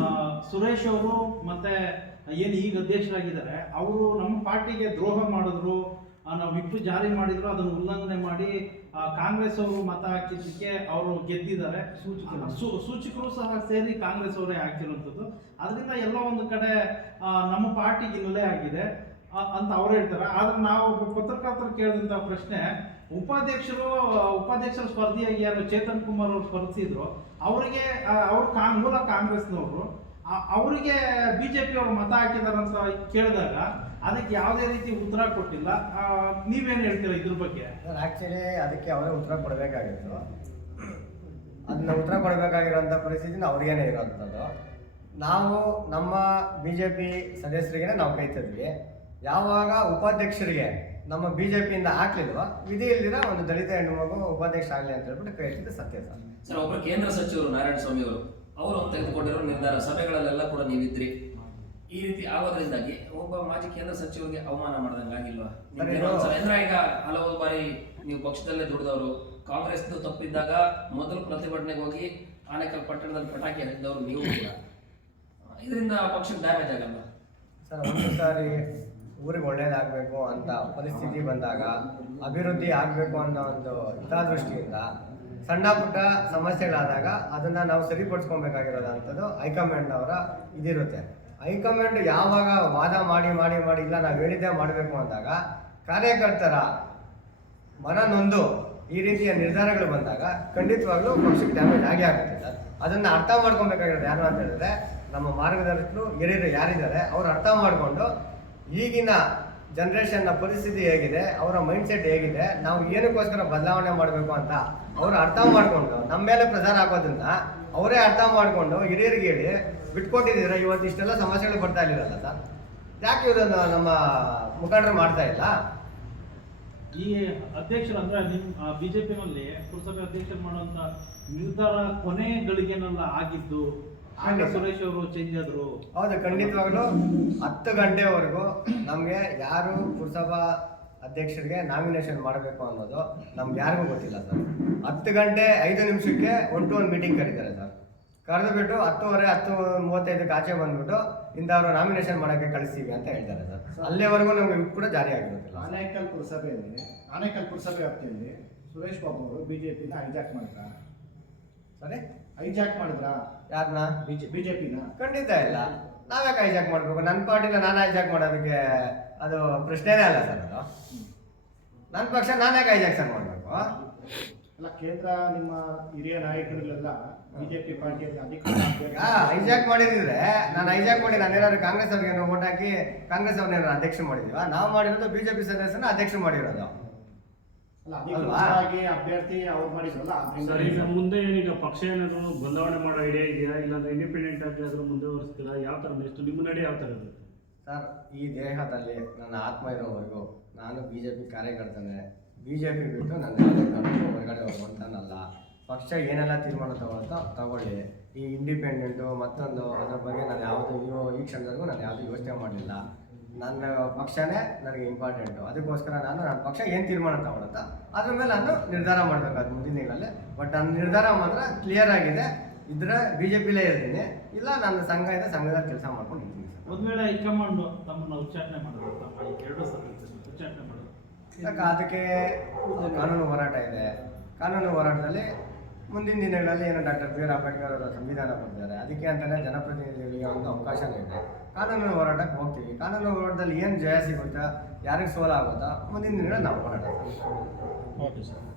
ಸುರೇಶ್ ಅವರು ಮತ್ತೆ ಏನು ಈಗ ಅಧ್ಯಕ್ಷರಾಗಿದ್ದಾರೆ ಅವರು ನಮ್ಮ ಪಾರ್ಟಿಗೆ ದ್ರೋಹ ಮಾಡಿದ್ರು ನಾವು ವಿಪ್ ಜಾರಿ ಮಾಡಿದ್ರು ಅದನ್ನು ಉಲ್ಲಂಘನೆ ಮಾಡಿ ಆ, ಕಾಂಗ್ರೆಸ್ ಅವರು ಮತ ಹಾಕಿದ್ದಕ್ಕೆ ಅವರು ಗೆದ್ದಿದ್ದಾರೆ. ಸೂಚಕರು. ಸಹ ಸೇರಿ ಕಾಂಗ್ರೆಸ್ ಅವರೇ ಹಾಕಿರುವಂಥದ್ದು. ಅದರಿಂದ ಎಲ್ಲ ಒಂದು ಕಡೆ ನಮ್ಮ ಪಾರ್ಟಿಗೆ ಇಲ್ಲೇ ಆಗಿದೆ. ಅಂತ ಅವ್ರು ಹೇಳ್ತಾರೆ. ಆದ್ರೆ ನಾವು ಒಬ್ಬ ಪತ್ರಕರ್ತರು ಕೇಳಿದಂತ ಪ್ರಶ್ನೆ ಉಪಾಧ್ಯಕ್ಷರು, ಉಪಾಧ್ಯಕ್ಷರ ಸ್ಪರ್ಧಿಯಾಗಿ ಯಾರು ಚೇತನ್ ಕುಮಾರ್ ಅವರು ಸ್ಪರ್ಧಿಸಿದ್ರು, ಅವರಿಗೆ ಅವ್ರು ಕಾ, ಮೂಲ ಕಾಂಗ್ರೆಸ್ನವರು ಅವರಿಗೆ ಬಿಜೆಪಿ ಅವರು ಮತ ಹಾಕಿದಾರಂತ ಕೇಳಿದಾಗ ಅದಕ್ಕೆ ಯಾವುದೇ ರೀತಿ ಉತ್ತರ ಕೊಟ್ಟಿಲ್ಲ. ನೀವೇನು ಹೇಳ್ತೀರಾ ಇದ್ರ ಬಗ್ಗೆ? ಆ್ಯಕ್ಚುಲಿ ಅದಕ್ಕೆ ಅವರೇ ಉತ್ತರ ಕೊಡಬೇಕಾಗಿತ್ತು. ಅದನ್ನ ಉತ್ತರ ಕೊಡಬೇಕಾಗಿರೋಂಥ ಪರಿಸ್ಥಿತಿನ ಅವ್ರಿಗೇನೆ ಇರೋಂಥದ್ದು ನಾವು ನಮ್ಮ ಬಿ ಜೆ ಪಿ ಸದಸ್ಯರಿಗೆ ನಾವು ಕೈತಿದ್ವಿ. ಯಾವಾಗ ಉಪಾಧ್ಯಕ್ಷರಿಗೆ ನಮ್ಮ ಬಿ ಜೆ ಪಿಯಿಂದ ಹಾಕ್ಲಿಲ್ವೋ? ವಿಧಿ ಇಲ್ದಿರ ಒಂದು ದಲಿತ ಹೆಣ್ಣು ಮಗು ಉಪಾಧ್ಯಕ್ಷ ಆಗಲಿ ಅಂತ ಹೇಳ್ಬಿಟ್ಟು ಕೇಳ್ತಿದ್ದೆ ಸತ್ಯ ಸರ್. ಸರ್ ಒಬ್ಬರು ಕೇಂದ್ರ ಸಚಿವರು ನಾರಾಯಣ ಸ್ವಾಮಿ ಅವರು ಅವರು ತೆಗೆದುಕೊಂಡಿರೋ ನಿರ್ಧಾರ ಸಭೆಗಳಲ್ಲೆಲ್ಲ ಕೂಡ ನೀವಿದ್ರಿ. ಈ ರೀತಿ ಆಗೋದ್ರಿಂದಾಗಿ ಒಬ್ಬ ಮಾಜಿ ಕೇಂದ್ರ ಸಚಿವರಿಗೆ ಅವಮಾನ ಮಾಡ್ದಂಗೆ ಆಗಿಲ್ವಾ? ಅಂದ್ರೆ ಈಗ ಹಲವು ಬಾರಿ ನೀವು ಪಕ್ಷದಲ್ಲೇ ದುಡಿದವರು ಕಾಂಗ್ರೆಸ್ ತಪ್ಪಿದ್ದಾಗ ಮೊದಲು ಪ್ರತಿಭಟನೆಗೆ ಹೋಗಿ ಆನೇಕಲ್ ಪಟ್ಟಣದಲ್ಲಿ ಪಟಾಕಿ ಹಾಕಿದ್ದವರು ನೀವು ಕೂಡ. ಇದರಿಂದ ಪಕ್ಷಕ್ಕೆ ಡ್ಯಾಮೇಜ್ ಆಗಲ್ಲ ಸರ್ ಒಂದು ಸಾರಿ ಊರಿಗೆ ಒಳ್ಳೇದಾಗಬೇಕು ಅಂತ ಪರಿಸ್ಥಿತಿ ಬಂದಾಗ ಅಭಿವೃದ್ಧಿ ಆಗಬೇಕು ಅನ್ನೋ ಒಂದು ಹಿತದೃಷ್ಟಿಯಿಂದ ಸಣ್ಣ ಪುಟ್ಟ ಸಮಸ್ಯೆಗಳಾದಾಗ ಅದನ್ನ ನಾವು ಸರಿಪಡಿಸ್ಕೊಬೇಕಾಗಿರೋದಂಥದ್ದು ಹೈಕಮಾಂಡ್ ಅವರ ಇದಿರುತ್ತೆ. ಹೈಕಮಾಂಡ್ ಯಾವಾಗ ವಾದ ಮಾಡಿ ಮಾಡಿ ಮಾಡಿ ಇಲ್ಲ ನಾವು ಹೇಳಿದ್ದೇ ಮಾಡಬೇಕು ಅಂದಾಗ ಕಾರ್ಯಕರ್ತರ ಮನ ನೊಂದು ಈ ರೀತಿಯ ನಿರ್ಧಾರಗಳು ಬಂದಾಗ ಖಂಡಿತವಾಗ್ಲೂ ಪಕ್ಷಕ್ಕೆ ಡ್ಯಾಮೇಜ್ ಆಗೇ ಆಗುತ್ತೆ. ಸರ್ ಅದನ್ನ ಅರ್ಥ ಮಾಡ್ಕೊಬೇಕಾಗಿರೋದು ಯಾರು ಅಂತ ಹೇಳಿದ್ರೆ ನಮ್ಮ ಮಾರ್ಗದರ್ಶಕರು ಹಿರಿಯರು ಯಾರಿದ್ದಾರೆ ಅವ್ರು ಅರ್ಥ ಮಾಡಿಕೊಂಡು ಈಗಿನ ಜನ್ರೇಷನ್ನ ಪರಿಸ್ಥಿತಿ ಹೇಗಿದೆ, ಅವರ ಮೈಂಡ್ ಸೆಟ್ ಹೇಗಿದೆ, ನಾವು ಏನಕ್ಕೋಸ್ಕರ ಬದಲಾವಣೆ ಮಾಡಬೇಕು ಅಂತ ಅವರು ಅರ್ಥ ಮಾಡಿಕೊಂಡು, ನಮ್ಮ ಮೇಲೆ ಪ್ರಚಾರ ಆಗೋದ್ರಿಂದ ಅವರೇ ಅರ್ಥ ಮಾಡಿಕೊಂಡು ಹಿರಿಯರಿಗೆ ಹೇಳಿ ಬಿಟ್ಕೊಟ್ಟಿದ್ದೀರಾ, ಇವತ್ತು ಇಷ್ಟೆಲ್ಲ ಸಮಸ್ಯೆಗಳು ಬರ್ತಾ ಇರಲಿಲ್ಲ ಸರ್? ಯಾಕೆ ಇದನ್ನು ನಮ್ಮ ಮುಖಂಡರು ಮಾಡ್ತಾ ಇಲ್ಲ? ಈ ಅಧ್ಯಕ್ಷರು ಅಂದ್ರೆ ನಿಮ್ ಬಿಜೆಪಿನಲ್ಲಿ ಪುರಸಭೆ ಅಧ್ಯಕ್ಷರು ಮಾಡುವಂತ ನಿರ್ಧಾರ ಕೊನೆ ಗಳಿಗೆನೆಲ್ಲ ಆಗಿದ್ದು ಆಗ. ಸುರೇಶ್ ಅವರು ಚೇಂಜ್ ಆದ್ರು. ಹೌದು ಖಂಡಿತವಾಗ್ಲೂ ಹತ್ತು ಗಂಟೆವರೆಗೂ ನಮಗೆ ಯಾರು ಪುರಸಭಾ ಅಧ್ಯಕ್ಷರಿಗೆ ನಾಮಿನೇಷನ್ ಮಾಡಬೇಕು ಅನ್ನೋದು ನಮ್ಗೆ ಯಾರಿಗೂ ಗೊತ್ತಿಲ್ಲ ಸರ್. ಹತ್ತು ಗಂಟೆ ಐದು ನಿಮಿಷಕ್ಕೆ ಒನ್ ಟು ಒನ್ ಮೀಟಿಂಗ್ ಕರೀತಾರೆ ಸರ್. ಕರೆದು ಬಿಟ್ಟು ಹತ್ತುವರೆ ಹತ್ತು ಮೂವತ್ತೈದಕ್ಕೆ ಆಚೆ ಬಂದ್ಬಿಟ್ಟು ಇಂಥವ್ರು ನಾಮಿನೇಷನ್ ಮಾಡೋಕ್ಕೆ ಕಳಿಸ್ತೀವಿ ಅಂತ ಹೇಳ್ತಾರೆ ಸರ್. ಅಲ್ಲಿವರೆಗೂ ನಮಗೆ ಕೂಡ ಜಾರಿ ಆಗಿರೋದಿಲ್ಲ ಆನೇಕಲ್ ಪುರಸಭೆಯಲ್ಲಿ ಆನೇಕಲ್ ಪುರಸಭೆ ವ್ಯಾಪ್ತಿಯಲ್ಲಿ ಸುರೇಶ್ ಬಾಬು ಅವರು ಬಿಜೆಪಿನ ಹೈಜಾಕ್ ಮಾಡಿದ್ರ ಸರಿ ಹೈಜಾಕ್ ಮಾಡಿದ್ರಾ? ಯಾರನ್ನ ಬಿಜೆಪಿನ? ಖಂಡಿತ ಇಲ್ಲ. ನಾವ್ಯಾಕೆ ಹೈಜಾಕ್ ಮಾಡಬೇಕು? ನನ್ನ ಪಾರ್ಟಿನ ನಾನು ಹೈಜಾಕ್ ಮಾಡೋದಕ್ಕೆ ಅದು ಪ್ರಶ್ನೆನೇ ಅಲ್ಲ ಸರ್ ಅದು. ನನ್ನ ಪಕ್ಷ ನಾನೇ ಹೈಜಾಕ್ ಮಾಡಬೇಕು? ಅಲ್ಲ ಕೇಂದ್ರ ನಿಮ್ಮ ಹಿರಿಯ ನಾಯಕರುಗಳೆಲ್ಲ ಬಿಜೆಪಿ ಪಾರ್ಟಿಯಲ್ಲಿ ಅಧಿಕಾರ ಹೈಜಾಕ್ ಮಾಡಿದ್ರೆ ನಾನು ಹೈಜಾಕ್ ಮಾಡಿ ನಾನೇನಾದ್ರು ಕಾಂಗ್ರೆಸ್ ಅವ್ರಿಗೆ ಓಟ್ ಹಾಕಿ ಕಾಂಗ್ರೆಸ್ ಅವ್ರನ್ನ ಅಧ್ಯಕ್ಷ ಮಾಡಿದೀವ? ನಾವು ಮಾಡಿರೋದು ಬಿಜೆಪಿ ಸದಸ್ಯನ ಅಧ್ಯಕ್ಷ ಮಾಡಿರೋದು. ಅಭ್ಯರ್ಥಿ ಅವ್ರು ಮಾಡಿದ್ರಲ್ಲ ಸರ್ ಈಗ ಅದರಿಂದ ಮುಂದೆ ಏನೀಗ ಪಕ್ಷ ಏನಾದರೂ ಬದಲಾವಣೆ ಮಾಡೋ ಐಡಿಯಾ ಇದೆಯಾ? ಇಲ್ಲಾಂದ್ರೆ ಇಂಡಿಪೆಂಡೆಂಟ್ ಆಗಿ ಆದ್ರೂ ಮುಂದುವರಿಸ್ತೀರಾ? ಯಾವ ಥರ ನೆಕ್ಸ್ಟ್ ನಿಮ್ಮ ನಡೆ ಯಾವ ಥರ ಇರುತ್ತೆ? ಸರ್ ಈ ದೇಹದಲ್ಲಿ ನನ್ನ ಆತ್ಮ ಇರೋವರೆಗೂ ನಾನು ಬಿಜೆಪಿ ಜೆ ಬಿಜೆಪಿ ಬಿಟ್ಟು ನನ್ನ ಯಾವುದೇ ಕಾರಣಕ್ಕೂ ಹೊರಗಡೆ ಹೋಗುವಂತನಲ್ಲ. ಪಕ್ಷ ಏನೆಲ್ಲ ತೀರ್ಮಾನ ತಗೊಳ್ತೋ ತಗೊಳ್ಳಿ. ಈ ಇಂಡಿಪೆಂಡೆಂಟು ಮತ್ತೊಂದು ಅದ್ರ ಬಗ್ಗೆ ನಾನು ಯಾವುದು ಇವು ಈ ಕ್ಷಣದವರೆಗೂ ನಾನು ಯಾವುದು ಯೋಚನೆ ಮಾಡಲಿಲ್ಲ. ನನ್ನ ಪಕ್ಷನೇ ನನಗೆ ಇಂಪಾರ್ಟೆಂಟು ಅದಕ್ಕೋಸ್ಕರ ನಾನು ನನ್ನ ಪಕ್ಷ ಏನು ತೀರ್ಮಾನ ತಗೊಳುತ್ತಾ ಅದ್ರ ಮೇಲೆ ನಾನು ನಿರ್ಧಾರ ಮಾಡಬೇಕಾದ ಮುಂದಿನ ದಿನಗಳಲ್ಲಿ. ಬಟ್ ನನ್ನ ನಿರ್ಧಾರ ಮಾತ್ರ ಕ್ಲಿಯರ್ ಆಗಿದೆ. ಇದ್ರೆ ಬಿ ಜೆ ಪಿಲೇ ಇರ್ತೀನಿ. ಇಲ್ಲ ನನ್ನ ಸಂಘ ಇದೆ ಸಂಘದ ಕೆಲಸ ಮಾಡ್ಕೊಂಡು ಇರ್ತೀನಿ ಒಂದ್ ವೇಳೆ ಹೈಕಮಾಂಡ್ ತಮ್ಮನ್ನ ಉಚ್ಚಾಟನೆ ಮಾಡೋದು ಎರಡು ಉಚ್ಚಾಟನೆ ಮಾಡೋದು ಅದಕ್ಕೆ ಕಾನೂನು ಹೋರಾಟ ಇದೆ. ಕಾನೂನು ಹೋರಾಟದಲ್ಲಿ ಮುಂದಿನ ದಿನಗಳಲ್ಲಿ ಏನು ಡಾಕ್ಟರ್ ಬಿ ಆರ್ ಅಂಬೇಡ್ಕರ್ ಅವರ ಸಂವಿಧಾನ ಬರ್ತಾರೆ ಅದಕ್ಕೆ ಅಂತಲೇ ಜನಪ್ರತಿನಿಧಿಗಳಿಗೆ ಒಂದು ಅವಕಾಶ ಇದೆ. ಕಾನೂನು ಹೋರಾಟಕ್ಕೆ ಹೋಗ್ತೀವಿ. ಕಾನೂನು ಹೋರಾಟದಲ್ಲಿ ಏನು ಜಯ ಸಿಗುತ್ತಾ, ಯಾರಿಗೆ ಸೋಲಾಗುತ್ತಾ, ಮುಂದಿನ ದಿನಗಳಲ್ಲಿ ನಾವು ಹೋರಾಟ ಓಕೆ ಸರ್